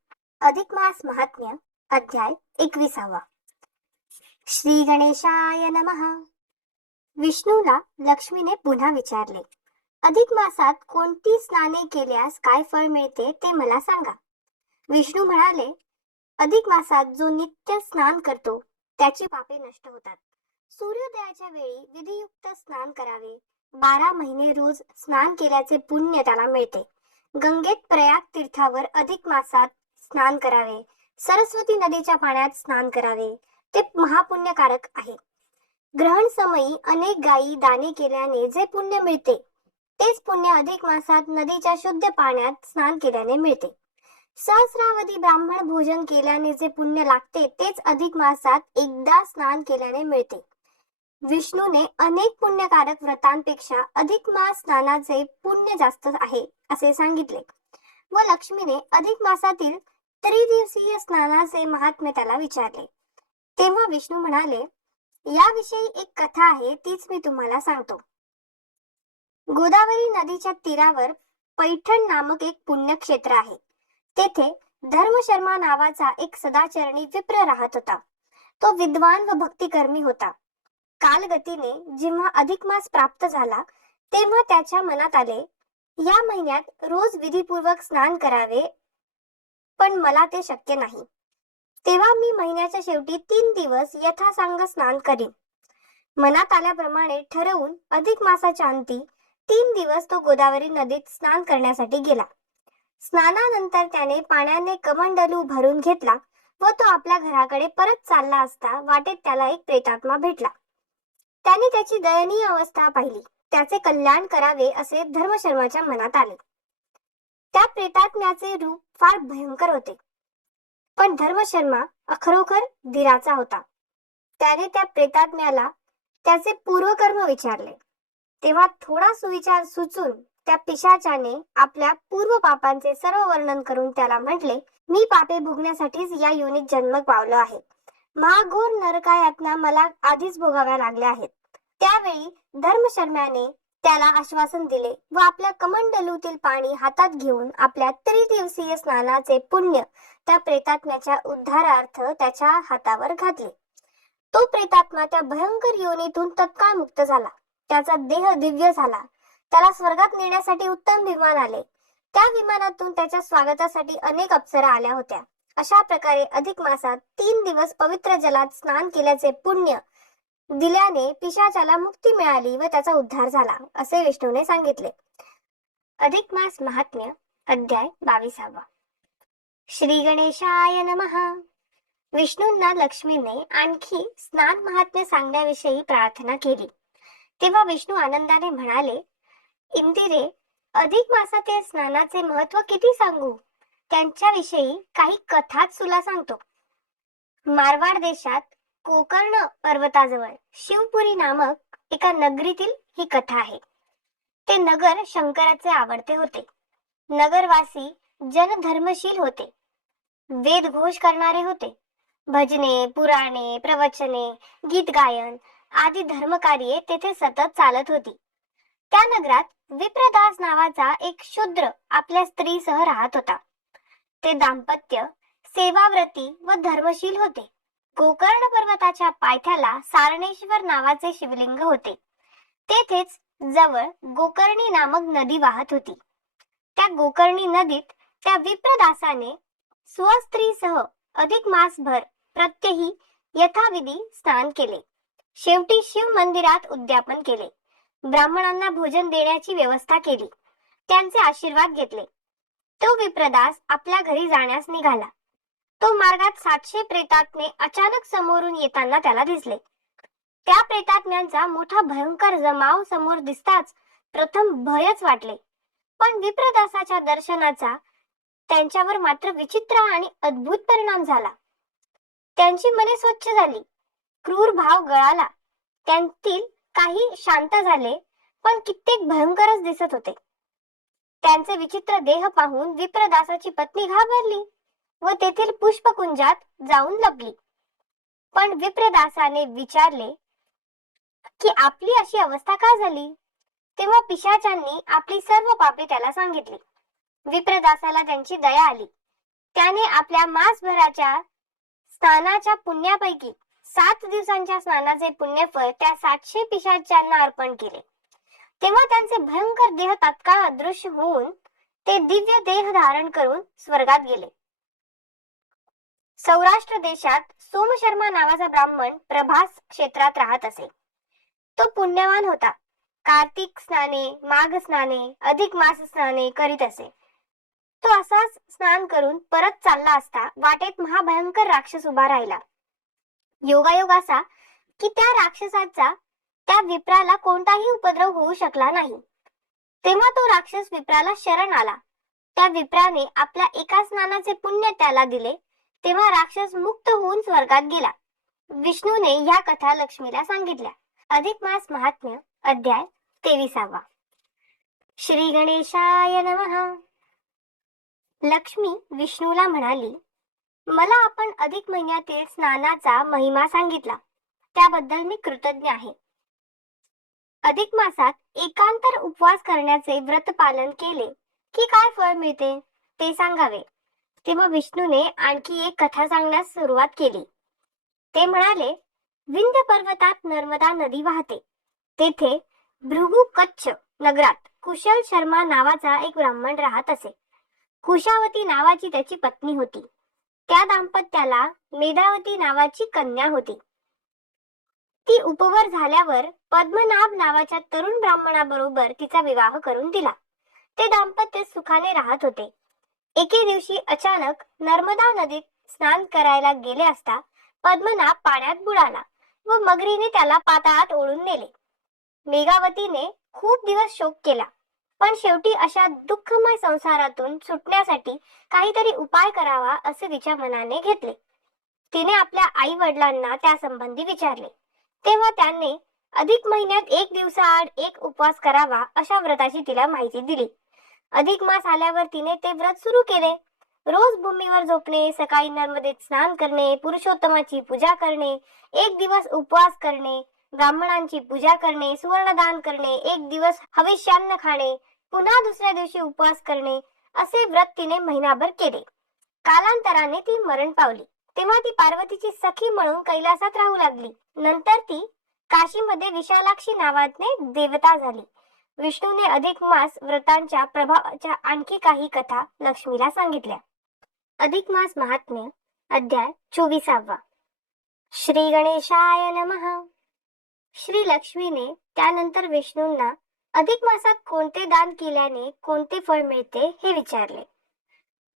अधिक मास महात्म्य अध्याय 21. श्री गणेशाय नमः. विष्णूला लक्ष्मीने पुन्हा विचारले, अधिक मासात कोणती स्नाने केल्यास काय फळ मिळते ते मला सांगा. विष्णू म्हणाले, अधिक मासात जो नित्य स्नान करतो त्याची पापे नष्ट होतात. सूर्योदयाच्या वेळी विधियुक्त स्नान करावे. 12 महिने रोज स्नान केल्याचे पुण्य त्याला मिळते. गंगेत प्रयाग तीर्थावर अधिक मासात स्नान करावे. सरस्वती नदीच्या पाण्यात स्नान करावे, ते महापुण्यकारक आहे. ग्रहण समयी अनेक गायी दाने केल्याने जे पुण्य मिळते तेच पुण्य अधिक मासात नदीच्या शुद्ध पाण्यात स्नान केल्याने मिळते. सहस्रावधी ब्राह्मण भोजन केल्याने जे पुण्य लागते तेच अधिक मासात एकदा स्नान केल्याने मिळते. विष्णूने अनेक पुण्यकारक व्रतांपेक्षा अधिक मास स्नानाचे पुण्य जास्त आहे असे सांगितले व लक्ष्मीने अधिक मासातील त्रिदिवसीय स्नानाचे महात्म्य त्याला विचारले. तेव्हा विष्णू म्हणाले, याविषयी एक कथा आहे, तीच मी तुम्हाला सांगतो. गोदावरी नदीच्या तीरावर पैठण नामक एक पुण्यक्षेत्र आहे. तेथे धर्मशर्मा नावाचा एक सदाचरणी विप्र राहत होता. तो विद्वान व भक्तिकर्मी होता. कालगतीने जेव्हा अधिक मास प्राप्त झाला तेव्हा त्याच्या मनात आले, या महिन्यात रोज विधीपूर्वक स्नान करावे, पण मला ते शक्य नाही. तेव्हा मी महिन्याच्या शेवटी 3 दिवस यथासांग स्नान करीन. मनात आल्याप्रमाणे ठरवून अधिक मासाच्या अंती 3 दिवस तो गोदावरी नदीत स्नान करण्यासाठी गेला. स्नानानंतर त्याने पाण्याने कमंडलू भरून घेतला व तो आपल्या घराकडे परत चालला असता वाटेत त्याला एक प्रेतात्मा भेटला. त्याने त्याची दयनीय अवस्था पाहिली. त्याचे कल्याण करावे असे धर्मशर्माच्या मनात आले. त्या प्रेतात्म्याचे रूप फार भयंकर होते, पण धर्मशर्मा खरोखर धीराचा होता. त्याने त्या प्रेतात्म्याला त्याचे पूर्वकर्म विचारले. तेव्हा थोडा सुविचार सुचून त्या पिशाचाने आपल्या पूर्व पापांचे सर्व वर्णन करून त्याला म्हटले, मी पापे भोगण्यासाठीच या योनीत जन्म पावलो आहे. महाघोर नरकायातना मला आधीच भोगाव्या लागल्या आहेत. त्यावेळी धर्मशर्म्याने त्याला आश्वासन दिले व आपल्या कमंडलूतील पाणी हातात घेऊन आपल्या त्रिदिवसीय स्नानाचे पुण्य त्या प्रेतात्म्याच्या उद्धारार्थ त्याच्या हातावर घातले. तो प्रेतात्मा त्या भयंकर योनीतून तत्काळ मुक्त झाला. त्याचा देह दिव्य झाला. त्याला स्वर्गात नेण्यासाठी उत्तम विमान आले. त्या विमानातून त्याच्या स्वागतासाठी अनेक अप्सरा आल्या होत्या. अशा प्रकारे अधिक मासात 3 दिवस पवित्र जलात स्नान केल्याचे पुण्य दिल्याने पिशाचाला मुक्ती मिळाली व त्याचा उद्धार झाला असे विष्णूने सांगितले. अधिक मास महात्म्य अध्याय 22. श्री गणेशाय नमः. विष्णूंना लक्ष्मीने आणखी स्नान महात्म्य सांगण्याविषयी प्रार्थना केली. तेव्हा विष्णू आनंदाने म्हणाले, इंदिरे, अधिक मासातील स्नानाचे महत्व किती सांगू. त्यांच्याविषयी काही कथाच तुला सांगतो. मारवाड देशात गोकर्ण पर्वताजवळ शिवपुरी नामक एका नगरीतील ही कथा आहे. ते नगर शंकराचे आवडते होते. नगरवासी जनधर्मशील होते. वेद घोष करणारे होते. भजने, पुराणे, प्रवचने, गीत गायन आदी धर्मकार्ये तेथे सतत चालत होती. त्या नगरात विप्रदास नावाचा एक शूद्र आपल्या स्त्रीसह राहत होता. ते दाम्पत्य सेवाव्रती व धर्मशील होते. गोकर्ण पर्वताच्या पायथ्याला सारणेश्वर नावाचे शिवलिंग होते. तेथेच जवळ गोकर्णी नामक नदी वाहत होती. त्या गोकर्णी नदीत त्या विप्रदासाने स्वस्त्रीसह अधिक मासभर प्रत्यही यथाविधी स्नान केले. शेवटी शिव मंदिरात उद्यापन केले. ब्राह्मणांना भोजन देण्याची व्यवस्था केली. त्यांचे आशीर्वाद घेतले. तो विप्रदास आपल्या घरी जाण्यास निघाला. तो मार्गात 700 प्रेतात्मे अचानक समोरून येताना त्याला दिसले. त्या प्रेतात्म्यांचा मोठा भयंकर जमाव समोर दिसताच प्रथम भयच वाटले, पण विप्रदासाच्या दर्शनाचा त्यांच्यावर मात्र विचित्र आणि अद्भुत परिणाम झाला. त्यांची मने स्वच्छ झाली. क्रूर भाव गळाला. त्यांतील काही शांत झाले, पण कित्येक भयंकरच दिसत होते. त्यांचे विचित्र देह पाहून विप्रदासाची पत्नी घाबरली व तेथील पुष्पकुंजात जाऊन लपली. पण विप्रदासाने विचारले की आपली अशी अवस्था का झाली. तेव्हा पिशाचांनी आपली सर्व पापे त्याला सांगितली. विप्रदासाला त्यांची दया आली. त्याने आपल्या मासभराच्या स्नानाच्या पुण्यापैकी 7 दिवसांच्या स्नानाचे पुण्यफळ त्या 700 पिशाचांना अर्पण केले. तेव्हा त्यांचे भयंकर देह तात्काळ अदृश्य होऊन ते दिव्य देह धारण करून स्वर्गात गेले. सौराष्ट्र देशात सोमशर्मा नावाचा ब्राह्मण प्रभास क्षेत्रात राहत असे. तो पुण्यवान होता. कार्तिक स्नाने, माघ स्नाने, अधिक मास स्नाने करीत असे. तो असाच स्नान करून परत चालला असता वाटेत महाभयंकर राक्षस उभा राहिला. योगायोग असा की त्या राक्षसाचा त्या विप्राला कोणताही उपद्रव होऊ शकला नाही. तेव्हा तो राक्षस विप्राला शरण आला. त्या विप्राने आपल्या एका स्नानाचे पुण्य त्याला दिले तेव्हा राक्षस मुक्त होऊन स्वर्गात गेला. विष्णूने या कथा लक्ष्मीला सांगितल्या. अधिक मास महात्म्य अध्याय 23. श्री गणेशाय नमः. लक्ष्मी विष्णूला म्हणाली, मला आपण अधिक महिन्यातील स्नानाचा महिमा सांगितला त्याबद्दल मी कृतज्ञ आहे. अधिक मासात एकांतर उपवास करण्याचे व्रत पालन केले की काय फळ मिळते ते सांगावे. तेव्हा विष्णूने आणखी एक कथा सांगण्यास सुरुवात केली. ते म्हणाले, विंध्य पर्वतात नर्मदा नदी वाहते. तेथे भृगु कच्छ नगरात कुशल शर्मा नावाचा एक ब्राह्मण राहत असे. कुशावती नावाची त्याची पत्नी होती. त्या दाम्पत्याला मेधावती नावाची कन्या होती. ती उपवर झाल्यावर पद्मनाभ नावाच्या तरुण ब्राह्मणाबरोबर तिचा विवाह करून दिला. ते दाम्पत्य सुखाने राहत होते. एके दिवशी अचानक नर्मदा नदीत स्नान करायला गेले असता पद्मनाभ पाण्यात बुडाला व मगरीने त्याला पाताळात ओढून नेले. मेघावतीने खूप दिवस शोक केला, पण शेवटी अशा दुःखमय संसारातून सुटण्यासाठी काहीतरी उपाय करावा असे तिच्या मनाने घेतले. तिने आपल्या आई वडिलांना त्या संबंधी विचारले. तेव्हा त्यांनी अधिक महिन्यात एक दिवसाआड एक उपवास करावा अशा व्रताची तिला माहिती दिली. अधिक मास आल्यावर तिने ते व्रत सुरू केले. रोज भूमीवर झोपणे, सकाळी नर्मदेत स्नान करणे, पुरुषोत्तमाची पूजा करणे, एक दिवस उपवास करणे, ब्राह्मणांची पूजा करणे, सुवर्णदान करणे, एक दिवस हविष्यान्न खाणे, पुन्हा दुसऱ्या दिवशी उपवास करणे असे व्रत तिने महिनाभर केले. कालांतराने ती मरण पावली. तेव्हा ती पार्वतीची सखी म्हणून कैलासात राहू लागली. नंतर ती काशीमध्ये विशालाक्षी नावाने देवता झाली. विष्णूने अधिक मास व्रतांच्या प्रभावाच्या आणखी काही कथा लक्ष्मीला सांगितल्या. अधिक मास महात्म्य अध्याय 24. श्री गणेशाय नमः. श्री लक्ष्मीने त्यानंतर विष्णूंना अधिक मासात कोणते दान केल्याने कोणते फळ मिळते हे विचारले.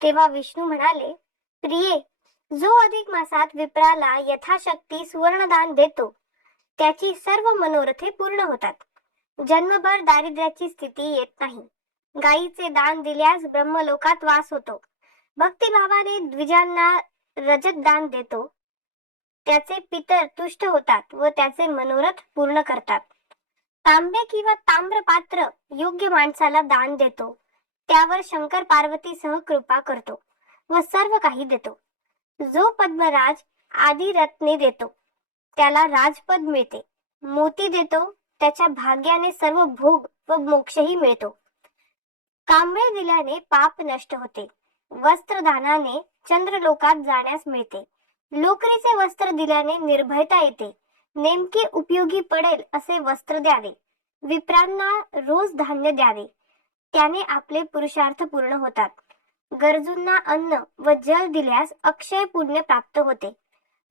तेव्हा विष्णू म्हणाले, प्रिये, जो अधिक मासात विप्राला यथाशक्ती सुवर्णदान देतो त्याची सर्व मनोरथे पूर्ण होतात. जन्मभर दारिद्र्याची स्थिती येत नाही. गायीचे दान दिल्यास ब्रह्मलोकात वास होतो. भक्तिभावाने द्विजांना रजत दान देतो त्याचे पितर तुष्ट होतात व त्याचे मनोरथ पूर्ण करतात. तांबे किंवा ताम्र पात्र योग्य माणसाला दान देतो त्यावर शंकर पार्वतीसह कृपा करतो व सर्व काही देतो. जो पद्मराज आदी रत्ने देतो त्याला राजपद मिळते. मोती देतो त्याच्या भाग्याने सर्व भोग व मोक्षही मिळतो. कांबळे दिल्याने पाप नष्ट होते. वस्त्रदानाने चंद्रलोकात जाण्यास मिळते. लोकरीचे वस्त्र दिल्याने निर्भयता येते. नेमके उपयोगी पडेल असे वस्त्र द्यावे. विप्रांना रोज धान्य द्यावे, त्याने आपले पुरुषार्थ पूर्ण होतात. गरजूंना अन्न व जल दिल्यास अक्षय पुण्य प्राप्त होते.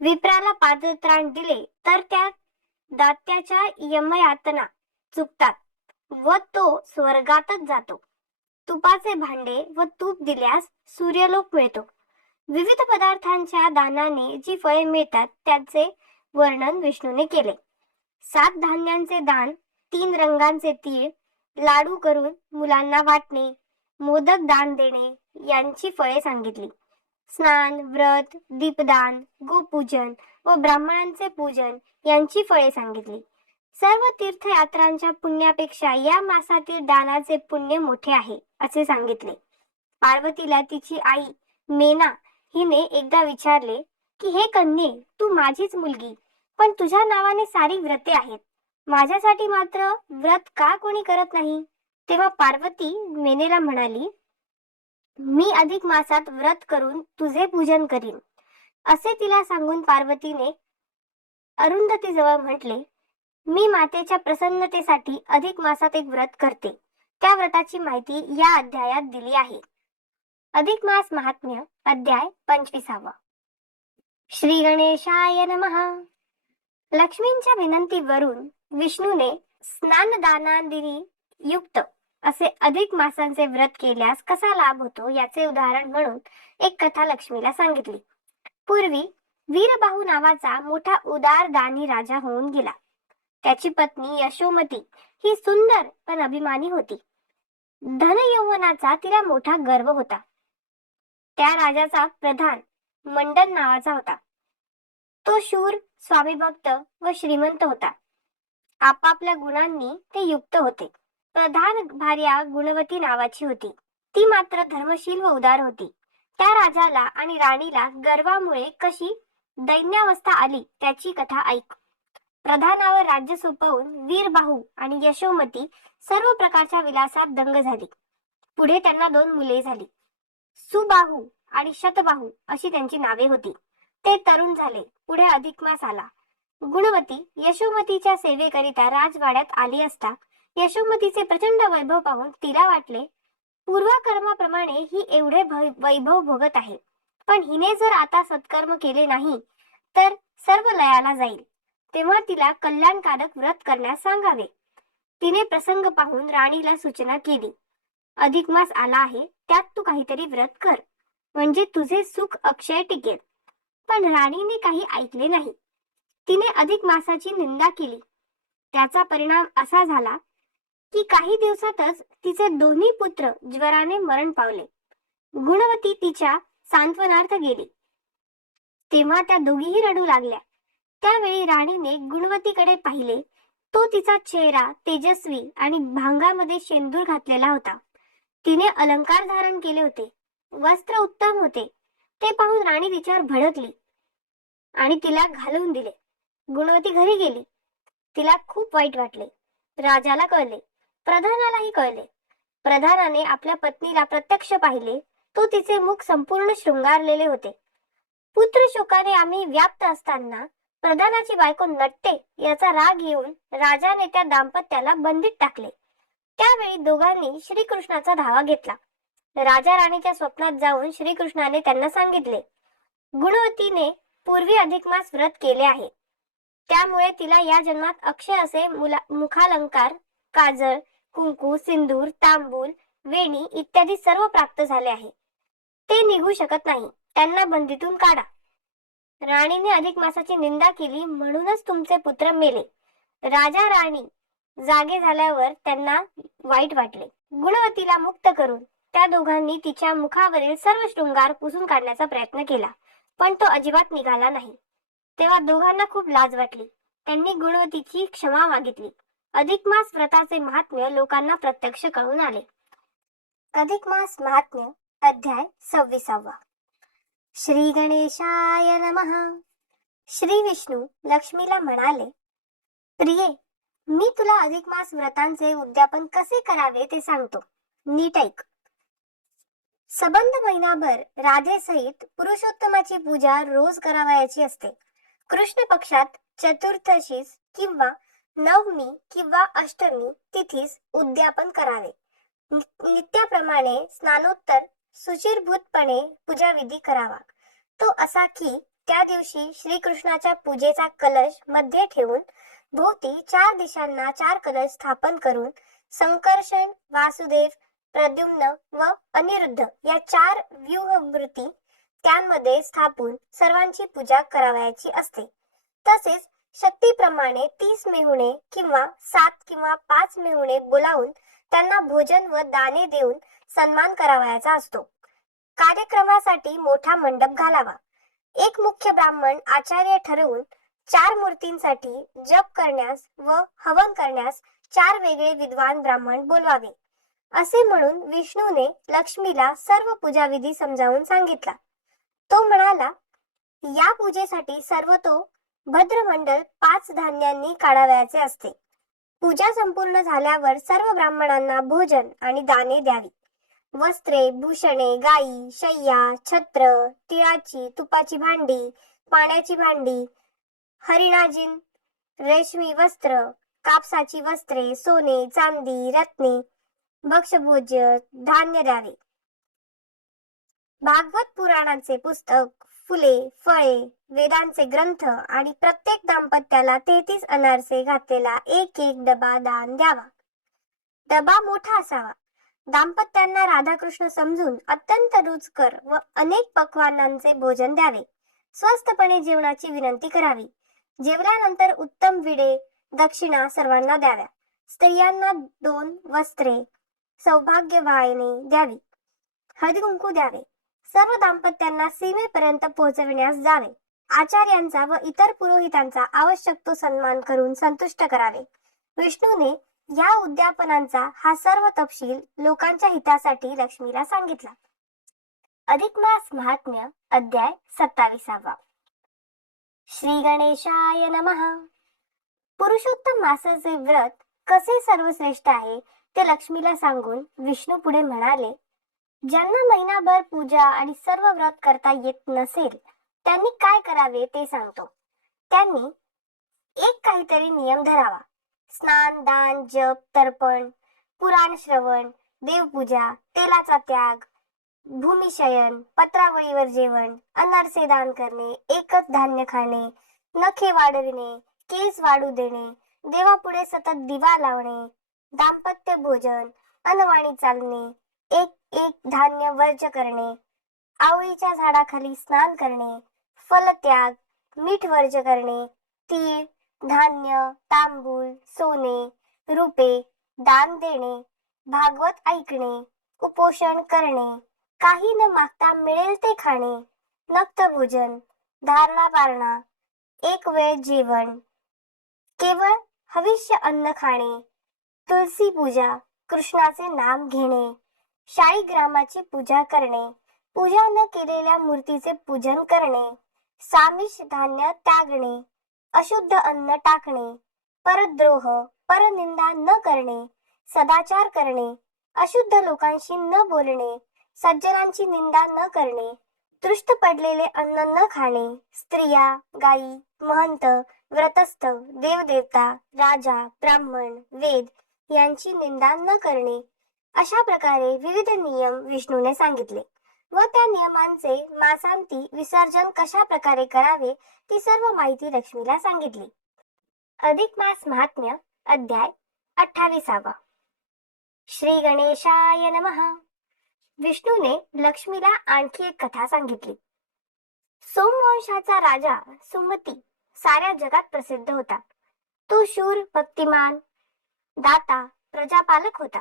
विप्राला पादत्राण दिले तर त्या दात्याच्या यमयातना चुकतात व तो स्वर्गातच जातो. तुपाचे भांडे व तूप दिल्यास सूर्यलोक मिळतो. विविध पदार्थांच्या दानाने जी फळे मिळतात त्याचे वर्णन विष्णूने केले. 7 धान्यांचे दान, 3 रंगांचे तीळ, लाडू करून मुलांना वाटणे, मोदक दान देणे यांची फळे सांगितली. स्नान, व्रत, दीपदान, गोपूजन व ब्राह्मणांचे पूजन यांची फळे सांगितली. सर्व तीर्थयात्रांच्या पुण्यापेक्षा या मासातील दानाचे पुण्य मोठे आहे असे सांगितले. पार्वतीला तिची आई मेना हिने एकदा विचारले की, हे कन्ये, तू माझीच मुलगी, पण तुझ्या नावाने सारी व्रते आहेत, माझ्यासाठी मात्र व्रत का कोणी करत नाही? तेव्हा पार्वती मेनेला म्हणाली, मी अधिक मासात व्रत करून तुझे पूजन करीन. असे तिला सांगून पार्वतीने अरुंधतीजवळ म्हटले, मी मातेच्या प्रसन्नतेसाठी अधिक मासात एक व्रत करते. त्या व्रताची माहिती या अध्यायात दिली आहे. अधिक मास महात्म्य अध्याय 25. श्री गणेशाय नमः. लक्ष्मींच्या विनंतीवरून विष्णूने स्नानदानांनी युक्त असे अधिक मासांचे व्रत केल्यास कसा लाभ होतो याचे उदाहरण म्हणून एक कथा लक्ष्मीला सांगितली. पूर्वी वीरबाहू नावाचा मोठा उदार दानी राजा होऊन गेला. त्याची पत्नी यशोमती ही सुंदर पण अभिमानी होती. धनयौवनाचा तिला मोठा गर्व होता. त्या राजाचा प्रधान मंडन नावाचा होता. तो शूर, स्वामीभक्त व श्रीमंत होता. आपापल्या गुणांनी ते युक्त होते. प्रधान भार्या गुणवती नावाची होती. ती मात्र धर्मशील व उदार होती. त्या राजाला आणि राणीला गर्वामुळे कशी दैन्यावस्था आली त्याची कथा ऐक. प्रधानावर राज्य सोपवून वीरबाहू आणि यशोमती सर्व प्रकारच्या विलासात दंग झाली. पुढे त्यांना 2 मुले झाली. सुबाहू आणि शतबाहू अशी त्यांची नावे होती. ते तरुण झाले. पुढे अधिक मास आला. गुणवती यशोमतीच्या सेवेकरिता राजवाड्यात आली असता यशोमतीचे प्रचंड वैभव पाहून तिला वाटले, पूर्वकर्माप्रमाणे ही एवढे वैभव भोगत आहे, पण हिने जर आता सत्कर्म केले नाही तर सर्व लयाला जाईल. तेव्हा तिला कल्याणकारक व्रत करण्यास सांगावे. तिने प्रसंग पाहून राणीला सूचना केली, अधिक मास आला आहे, त्यात तू काहीतरी व्रत कर, म्हणजे तुझे सुख अक्षय टिकेल. पण राणीने काही ऐकले नाही. तिने अधिक मासाची निंदा केली. त्याचा परिणाम असा झाला की काही दिवसातच तिचे दोन्ही पुत्र ज्वराने मरण पावले. गुणवती तिच्या सांत्वनार्थ गेली. तेव्हा त्या दोघीही रडू लागल्या. त्यावेळी राणीने गुणवतीकडे पाहिले. तो तिचा चेहरा तेजस्वी आणि भांगामध्ये शेंदूर घातलेला होता. तिने अलंकार धारण केले होते. वस्त्र उत्तम होते. ते पाहून राणी तिच्यावर भडकली आणि तिला घालवून दिले. गुणवती घरी गेली. तिला खूप वाईट वाटले. राजाला कळले, प्रधानालाही कळले. प्रधानाने आपल्या पत्नीला प्रत्यक्ष पाहिले. तो तिचे मुख संपूर्ण शृंगारलेले होते. पुत्र शोकाने आम्ही व्याप्त असताना प्रधानाची बायको नटते याचा राग येऊन राजाने त्या दाम्पत्याला बंदीत टाकले. त्यावेळी दोघांनी श्रीकृष्णाचा धावा घेतला. राजा राणीच्या स्वप्नात जाऊन श्रीकृष्णाने त्यांना सांगितले, गुणवतीने पूर्वी अधिक मास व्रत केले आहे, त्यामुळे तिला या जन्मात अक्षय असे मुखालंकार, काजळ, कुंकू, सिंदूर, तांबूल, वेणी इत्यादी सर्व प्राप्त झाले आहे. ते निघू शकत नाही. त्यांना बंदीतून काढा. राणीने अधिक मासाची निंदा केली म्हणूनच तुमचे पुत्र मेले. राजा राणी जागे झाल्यावर त्यांना वाईट वाटले. गुणवतीला मुक्त करून त्या दोघांनी तिच्या मुखावरील सर्व शृंगार पुसून काढण्याचा प्रयत्न केला, पण तो अजिबात निघाला नाही. तेव्हा दोघांना खूप लाज वाटली. त्यांनी गुणवतीची क्षमा मागितली. अधिक मास व्रताचे महात्म्य लोकांना प्रत्यक्ष कळून आले. अधिक मास महात्म्य अध्याय 26. श्री गणेशाय नमः. श्री विष्णू लक्ष्मीला म्हणाले, प्रिये, मी तुला अधिक मास व्रतांचे उद्यापन कसे करावे ते सांगतो, नीट ऐक. सबंध महिनाभर राधेसहित पुरुषोत्तमाची पूजा रोज करावयाची असते. कृष्ण पक्षात चतुर्थशीस किंवा नवमी किंवा अष्टमी तिथीस उद्यापन करावे. नित्याप्रमाणे स्नानोत्तर सुचिरभूतपणे पूजाविधी करावा. तो असा की त्या दिवशी श्रीकृष्णाच्या पूजेचा कलश मध्ये ठेवून भोवती 4 दिशांना 4 कलश स्थापन करून संकर्षण, वासुदेव, प्रद्युम्न व अनिरुद्ध या 4 व्यूहवृत्ती त्यांमध्ये स्थापून सर्वांची पूजा करावयाची असते. तसेच शक्तीप्रमाणे 30 मेहुणे किंवा 7 किंवा 5 मेहुणे बोलावून त्यांना भोजन व दाने देऊन सन्मान करावयाचा असतो. कार्यक्रमासाठी मोठा मंडप घालावा. एक मुख्य ब्राह्मण आचार्य ठरवून 4 मूर्तींसाठी जप करण्यास व हवन करण्यास 4 वेगळे विद्वान ब्राह्मण बोलवावे. असे म्हणून विष्णूने लक्ष्मीला सर्व पूजाविधी समजावून सांगितला. तो म्हणाला, या पूजेसाठी सर्वतो भद्रमंडल 5 धान्यांनी काढावयाचे असते. पूजा संपूर्ण झाल्यावर सर्व ब्राह्मणांना भोजन आणि दाने द्यावी. वस्त्रे, भूषणे, गायी, शय्या, छत्र, तिळाची, तुपाची भांडी, पाण्याची भांडी, हरिणाजीन, रेशमी वस्त्र, कापसाची वस्त्रे, सोने, चांदी, रत्ने, भक्षभोज्य, धान्य द्यावे. भागवत पुराणाचे पुस्तक, फुले, फळे, वेदांचे ग्रंथ आणि प्रत्येक दाम्पत्याला 33 अनारसे घातलेला एक डबा दान द्यावा. डबा मोठा असावा. दाम्पत्यांना राधाकृष्ण समजून अत्यंत रुचकर व अनेक पक्वान्नांचे भोजन द्यावे. स्वस्तपणे जेवणाची विनंती करावी. जेवल्यानंतर उत्तम विडे, दक्षिणा सर्वांना द्याव्या. स्त्रियांना 2 वस्त्रे, सौभाग्य वाहिनी द्यावी, हळदी कुंकू द्यावे, सर्व दाम्पत्यांना सीमेपर्यंत पोहोचविण्यास जावे, आचार्यांचा व इतर पुरोहितांचा आवश्यक तो सन्मान करून संतुष्ट करावे. विष्णूने या उद्यापनांचा हा सर्व तपशील लोकांच्या हितासाठी लक्ष्मीला सांगितला. अधिक मास महात्म्य अध्याय 27. श्री गणेशाय नमः. पुरुषोत्तम मासाचे व्रत कसे सर्वश्रेष्ठ आहे ते लक्ष्मीला सांगून विष्णू पुढे म्हणाले, ज्यांना महिनाभर पूजा आणि सर्व व्रत करता येत नसेल त्यांनी काय करावे ते सांगतो. त्यांनी एक काहीतरी नियम धरावा. स्नान, दान, जप, तर्पण, पुराण श्रवण, देवपूजा, तेलाचा त्याग, भूमिशयन, पत्रावळीवर जेवण, अनारसे दान करणे, एकच धान्य खाणे, नखे वाढविणे, केस वाढू देणे, देवापुढे सतत दिवा लावणे, दाम्पत्य भोजन, अनवाणी चालणे, एक एक धान्य वर्ज करणे, आवळीच्या झाडाखाली स्नान करणे, फलत्याग, मीठ वर्ज करणे, तीळ, धान्य, तांबूळ, सोने, रुपे दान देणे, भागवत ऐकणे, उपोषण करणे, काही न मागता मिळेल ते खाणे, नक्त भोजन, धारणा पाळणा, एक वेळ जेवण, केवळ हविष्य अन्न खाणे, तुलसी पूजा, कृष्णाचे नाम घेणे, शाळीग्रामाची पूजा करणे, पूजा न केलेल्या मूर्तीचे पूजन करणे, सामिष धान्य त्यागणे, अशुद्ध अन्न टाकणे, परद्रोह, परनिंदा न करणे, सदाचार करणे, अशुद्ध लोकांशी न बोलणे, सज्जनांची निंदा न करणे, तृष्ट पडलेले अन्न न खाणे, स्त्रिया, गायी, महंत, व्रतस्थ, देवदेवता, राजा, ब्राह्मण, वेद यांची निंदा न करणे, अशा प्रकारे विविध नियम विष्णूने सांगितले व त्या नियमांचे मासांती विसर्जन कशा प्रकारे करावे ती सर्व माहिती लक्ष्मीला सांगितली. अधिक मास महात्म्य अध्याय 28. श्री गणेशाय नमः. विष्णूने लक्ष्मीला आणखी एक कथा सांगितली. सोमवंशाचा राजा सुमती साऱ्या जगात प्रसिद्ध होता. तो शूर, भक्तिमान, दाता, प्रजापालक होता.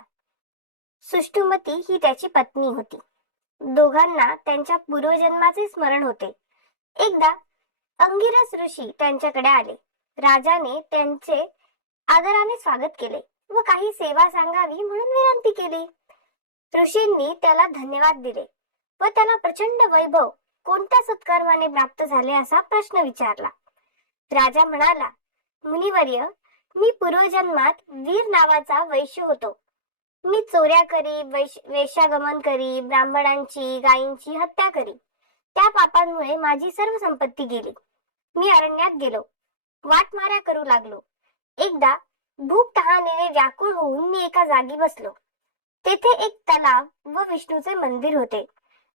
सुष्टुमती ही त्याची पत्नी होती. दोघांना त्यांच्या पूर्वजन्माचे स्मरण होते. एकदा अंगिरस ऋषी त्यांच्याकडे आले. राजाने त्यांचे आदराने स्वागत केले व काही सेवा सांगावी म्हणून विनंती केली. ऋषींनी त्याला धन्यवाद दिले व त्याला प्रचंड वैभव कोणत्या सत्कर्माने प्राप्त झाले असा प्रश्न विचारला. राजा म्हणाला, मुनिवर्य, मी पूर्वजन्मात वीर नावाचा वैश्य होतो. मी चोऱ्या करी, वेश्यागमन करी, ब्राह्मणांची, गायींची हत्या करी. त्या पापांमुळे माझी सर्व संपत्ती गेली. मी अरण्यात गेलो, वाटमाऱ्या करू लागलो. एकदा भूक तहानेने व्याकुळ होऊन मी एका जागी बसलो. तेथे एक तलाव व विष्णूचे मंदिर होते.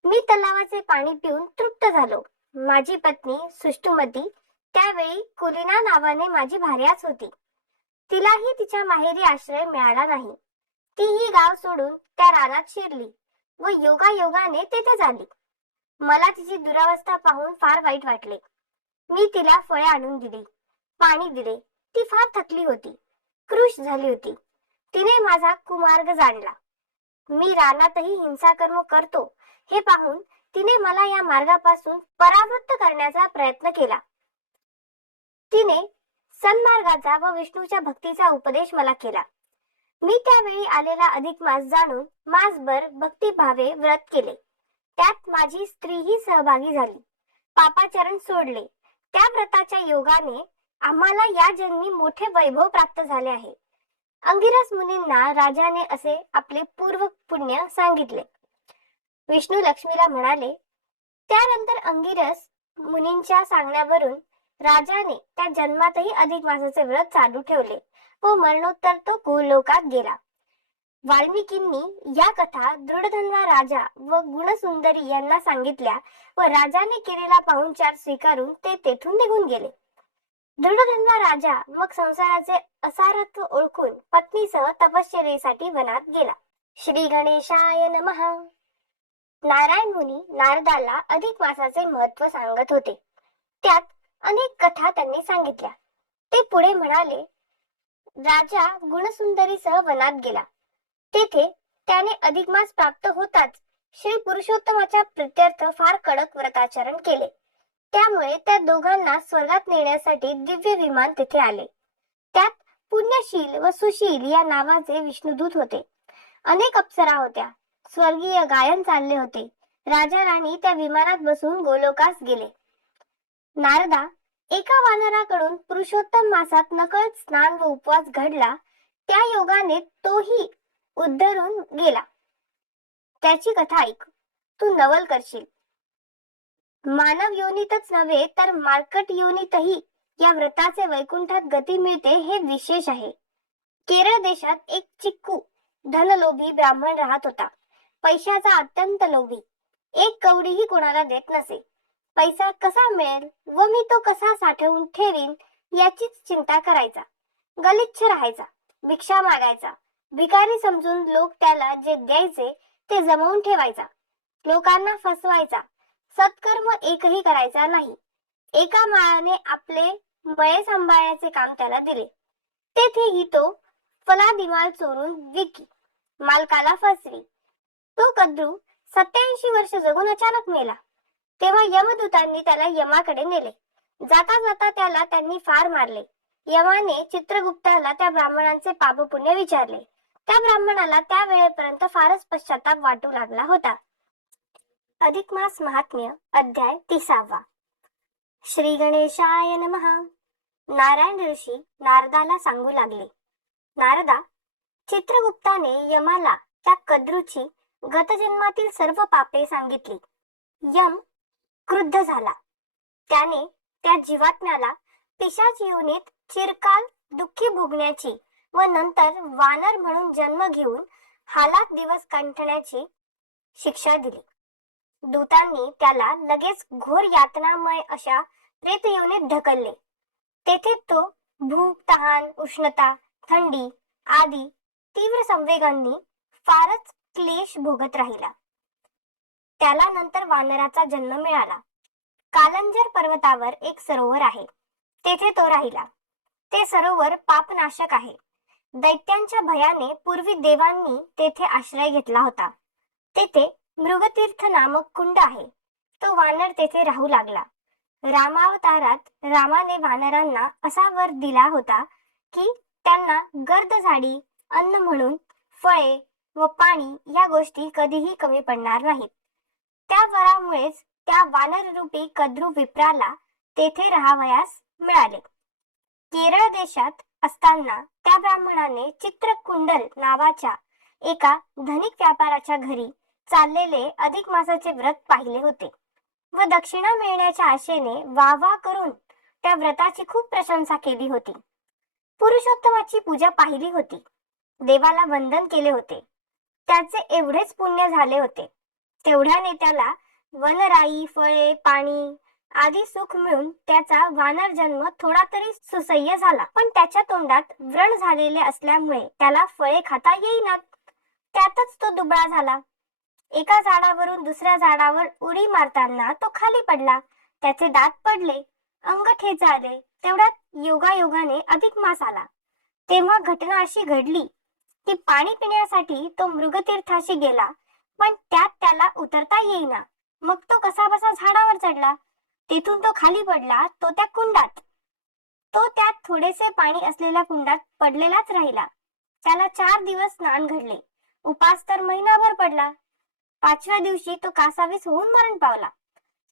मी तलावाचे पाणी पिऊन तृप्त झालो. माझी पत्नी सुष्टुमती त्यावेळी कुलिना नावाने माझी भार्याच होती. तिलाही तिच्या माहेरी आश्रय मिळाला नाही. तीही गाव सोडून त्या रानात शिरली व योगायोगाने तेथे झाली. मला तिची दुरावस्था पाहून फार वाईट वाटले. मी तिला फळे आणून दिली, पाणी दिले. ती फार थकली होती, कृश झाली होती. तिने माझा कुमार्ग जाणला. मी रानातही हिंसाकर्म करतो हे पाहून तिने मला या मार्गापासून परावृत्त करण्याचा प्रयत्न केला. तिने सन्मार्गाचा व विष्णूच्या भक्तीचा उपदेश मला केला. मी त्यावेळी आलेला अधिक मास जाणून मासभर भक्तिभावे व्रत केले. त्यात माझी स्त्रीही सहभागी झाली. पापाचरण सोडले. त्या व्रताच्या योगाने आम्हाला या जन्मी मोठे वैभव प्राप्त झाले आहे. अंगिरस मुनींना राजाने असे आपले पूर्व पुण्य सांगितले. विष्णू लक्ष्मीला म्हणाले. त्यानंतर अंगिरस मुनींच्या सांगण्यावरून राजाने त्या जन्मातही अधिक मासाचे व्रत चालू ठेवले व मरणोत्तर तो गोलोकात गेला. वाल्मिकींनी या कथा दृढधन्वा राजा व गुणसुंदरी यांना सांगितल्या व राजाने केलेला पाहुणचार स्वीकारून ते तेथून निघून गेले. दृढधन्वा राजा मग संसाराचे असारत्व ओळखून पत्नीसह तपश्चर्येसाठी वनात गेला. श्री गणेशाय नमः. नारायण मुनी नारदाला अधिक मासाचे महत्व सांगत होते. त्यात अनेक कथा त्यांनी सांगितल्या. ते पुढे म्हणाले, राजा गुणसुंदरीसह वनात गेला. तेथे त्याने अधिक मास प्राप्त होताच श्री पुरुषोत्तमाच्या प्रित्यर्थ फार कडक व्रताचरण केले. त्यामुळे त्या दोघांना स्वर्गात नेण्यासाठी दिव्य विमान तिथे आले. त्यात पुण्यशील व सुशील या नावाचे विष्णुदूत होते. अनेक अप्सरा होत्या. स्वर्गीय गायन चालले होते. राजा राणी त्या विमानात बसून गोलोकास गेले. नारदा, एका वानराकडून पुरुषोत्तम मासात नकळत स्नान व उपवास घडला, त्या योगाने तोही उद्धरून गेला. त्याची कथा ऐक, तू नवल करशील. मानव योनीतच नव्हे तर मार्कट योनीतही या व्रताचे वैकुंठात गती मिळते हे विशेष आहे. केरळ देशात एक चिक्कू धनलोभी ब्राह्मण राहत होता. पैशाचा अत्यंत लोभी. एक कवडीही कोणाला देत नसे. पैसा कसा मिळेल व मी तो कसा साठवून ठेवीन याचीच चिंता करायचा. गलिच्छ राहायचा. भिक्षा मागायचा. भिकारी समजून लोक त्याला जे द्यायचे ते जमवून ठेवायचा. लोकांना फसवायचा. सत्कर्म एकही करायचा नाही. एका माळाने आपले मळे सांभाळण्याचे काम त्याला दिले. तेथेही तो फलादिमाल चोरून विकी. मालकाला फसवी. तो कद्रू 87 वर्ष जगून अचानक मेला. तेव्हा यमदूतांनी त्याला यमाकडे नेले. जाता जाता त्याला त्यांनी फार मारले. यमाने चित्रगुप्ताला त्या ब्राह्मणांचे पापपुण्य विचारले. त्या ब्राह्मणाला त्या वेळेपर्यंत फारच पश्चाताप वाटू लागला होता. अधिक मास महात्म्य अध्याय 30. श्री गणेशाय नमः. नारायण ऋषी नारदाला सांगू लागले. नारदा, चित्रगुप्ताने यमाला त्या कद्रूची गतजन्मातील सर्व पापे सांगितली. यम क्रुद्ध झाला. त्याने त्या जीवात्म्याला पिशाच योनीत चिरकाल दुःखी भोगण्याची व नंतर वानर म्हणून जन्म घेऊन हालात दिवस कंठण्याची शिक्षा दिली. दूतांनी त्याला लगेच घोर यातनामय अशा प्रेत योनीत ढकलले. तेथे तो भूक, तहान, उष्णता, थंडी आदी तीव्र संवेगांनी फारच क्लेश भोगत राहिला. त्याला नंतर वानराचा जन्म मिळाला. कालंजर पर्वतावर एक सरोवर आहे. तेथे तो राहिला. ते सरोवर पापनाशक आहे. दैत्यांच्या भयाने पूर्वी देवांनी तेथे आश्रय घेतला होता. तेथे मृगतीर्थ नामक कुंड आहे. तो वानर तेथे राहू लागला. रामावतारात रामाने वानरांना असा वर दिला होता की त्यांना गर्द झाडी, अन्न म्हणून फळे व पाणी या गोष्टी कधीही कमी पडणार नाहीत. त्या वरामुळेच त्या वानररूपी कद्रू विप्राला तेथे राहावयास मिळाले. केरळ देशात असताना त्या ब्राह्मणाने चित्रकुंडल नावाच्या एका धनिक व्यापाराच्या घरी चाललेले अधिक मासाचे व्रत पाहिले होते व दक्षिणा मिळण्याच्या आशेने वाह करून त्या व्रताची खूप प्रशंसा केली होती. पुरुषोत्तमाची पूजा पाहिली होती. देवाला वंदन केले होते. त्याचे एवढेच पुण्य झाले होते. तेवढ्याने त्याला वनराई, फळे, पाणी आदी सुख मिळून त्याचा वानर जन्म थोडा तरी सुसह्य झाला. पण त्याच्या तोंडात व्रण झालेले असल्यामुळे त्याला फळे खाता येईनात. त्यातच तो दुबळा झाला. एका झाडावरून दुसऱ्या झाडावर उडी मारताना तो खाली पडला. त्याचे दात पडले. अंग ठेचाळले. तेवढ्यात योगायोगाने अधिक मास आला. तेव्हा घटना अशी घडली की पाणी पिण्यासाठी तो मृगतीर्थाशी गेला, पण त्यात त्याला उतरता येईना. मग तो कसाबसा झाडावर चढला. तेथून तो खाली पडला. तो त्या कुंडात. तो त्यात थोडेसे पाणी असलेल्या कुंडात पडलेलाच राहिला. त्याला 4 दिवस स्नान घडले. उपास तर महिनाभर पडला. 5व्या दिवशी तो कासावीस होऊन मरण पावला.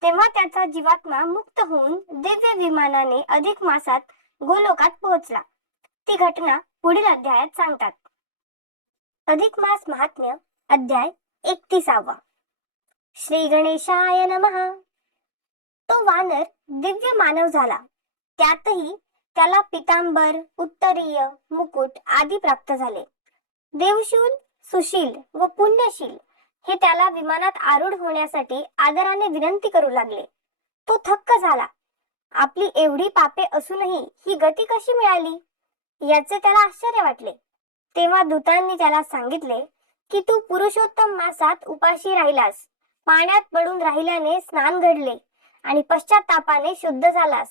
तेव्हा त्याचा जीवात्मा मुक्त होऊन दिव्य विमानाने अधिक मासात गोलोकात पोहोचला. ती घटना पुढील अध्यायात सांगतात. अधिक मास महात्म्य अध्याय 31. श्री गणेशाय नमः. तो वानर दिव्य मानव झाला. त्यातही त्याला पितांबर, उत्तरीय, मुकुट आदी प्राप्त झाले. देवशूल, सुशील व पुण्यशील हे त्याला विमानात आरूढ होण्यासाठी आदराने विनंती करू लागले. तो थक्क झाला. आपली एवढी पापे असूनही ही गती कशी मिळाली याचे त्याला आश्चर्य वाटले. तेव्हा दूतांनी त्याला सांगितले की तू पुरुषोत्तम मासात उपाशी राहिलास, पाण्यात पडून राहिल्याने स्नान घडले आणि पश्चातापाने शुद्ध झालास.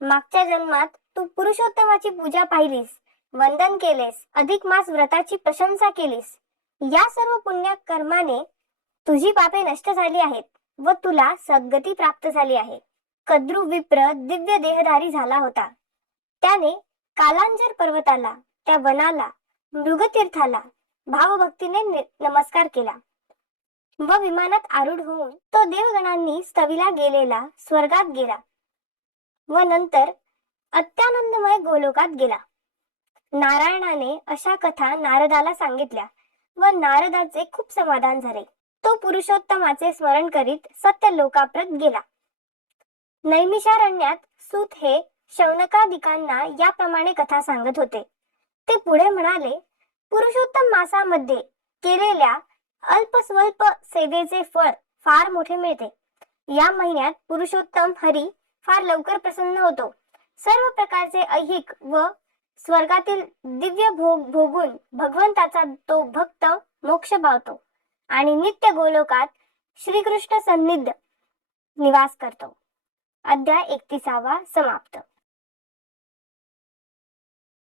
मागच्या जन्मात तू पुरुषोत्तमाची पूजा पाहिलीस, वंदन केलेस, अधिक मास व्रताची प्रशंसा केलीस. या सर्व पुण्य कर्माने तुझी पापे नष्ट झाली आहेत व तुला सद्गती प्राप्त झाली आहे. कद्रू विप्र दिव्य देहधारी झाला होता. त्याने कालांजर पर्वताला, त्या वनाला, मृगतीर्थाला भावभक्तीने नमस्कार केला व विमानात आरूढ होऊन तो देवगणांनी स्तविला गेलेला स्वर्गात गेला व नंतर अत्यानंदमय गोलोकात गेला. नारायणाने अशा कथा नारदाला सांगितल्या व नारदाचे खूप समाधान झाले. तो पुरुषोत्तमाचे स्मरण करीत सत्य लोकाप्रत गेला. नैमिषारण्यात सूत हे शौनकादिकांना याप्रमाणे कथा सांगत होते. ते पुढे म्हणाले, पुरुषोत्तम मासामध्ये केलेल्या अल्प स्वल्प सेवेचे फळ फार मोठे मिळते. या महिन्यात पुरुषोत्तम हरी फार लवकर प्रसन्न होतो. सर्व प्रकारचे ऐहिक व स्वर्गातील दिव्य भोग भोगून भगवंताचा तो भक्त मोक्ष पावतो आणि नित्य गोलोकात श्रीकृष्ण सन्निध निवास करतो. अध्याय 31 समाप्त.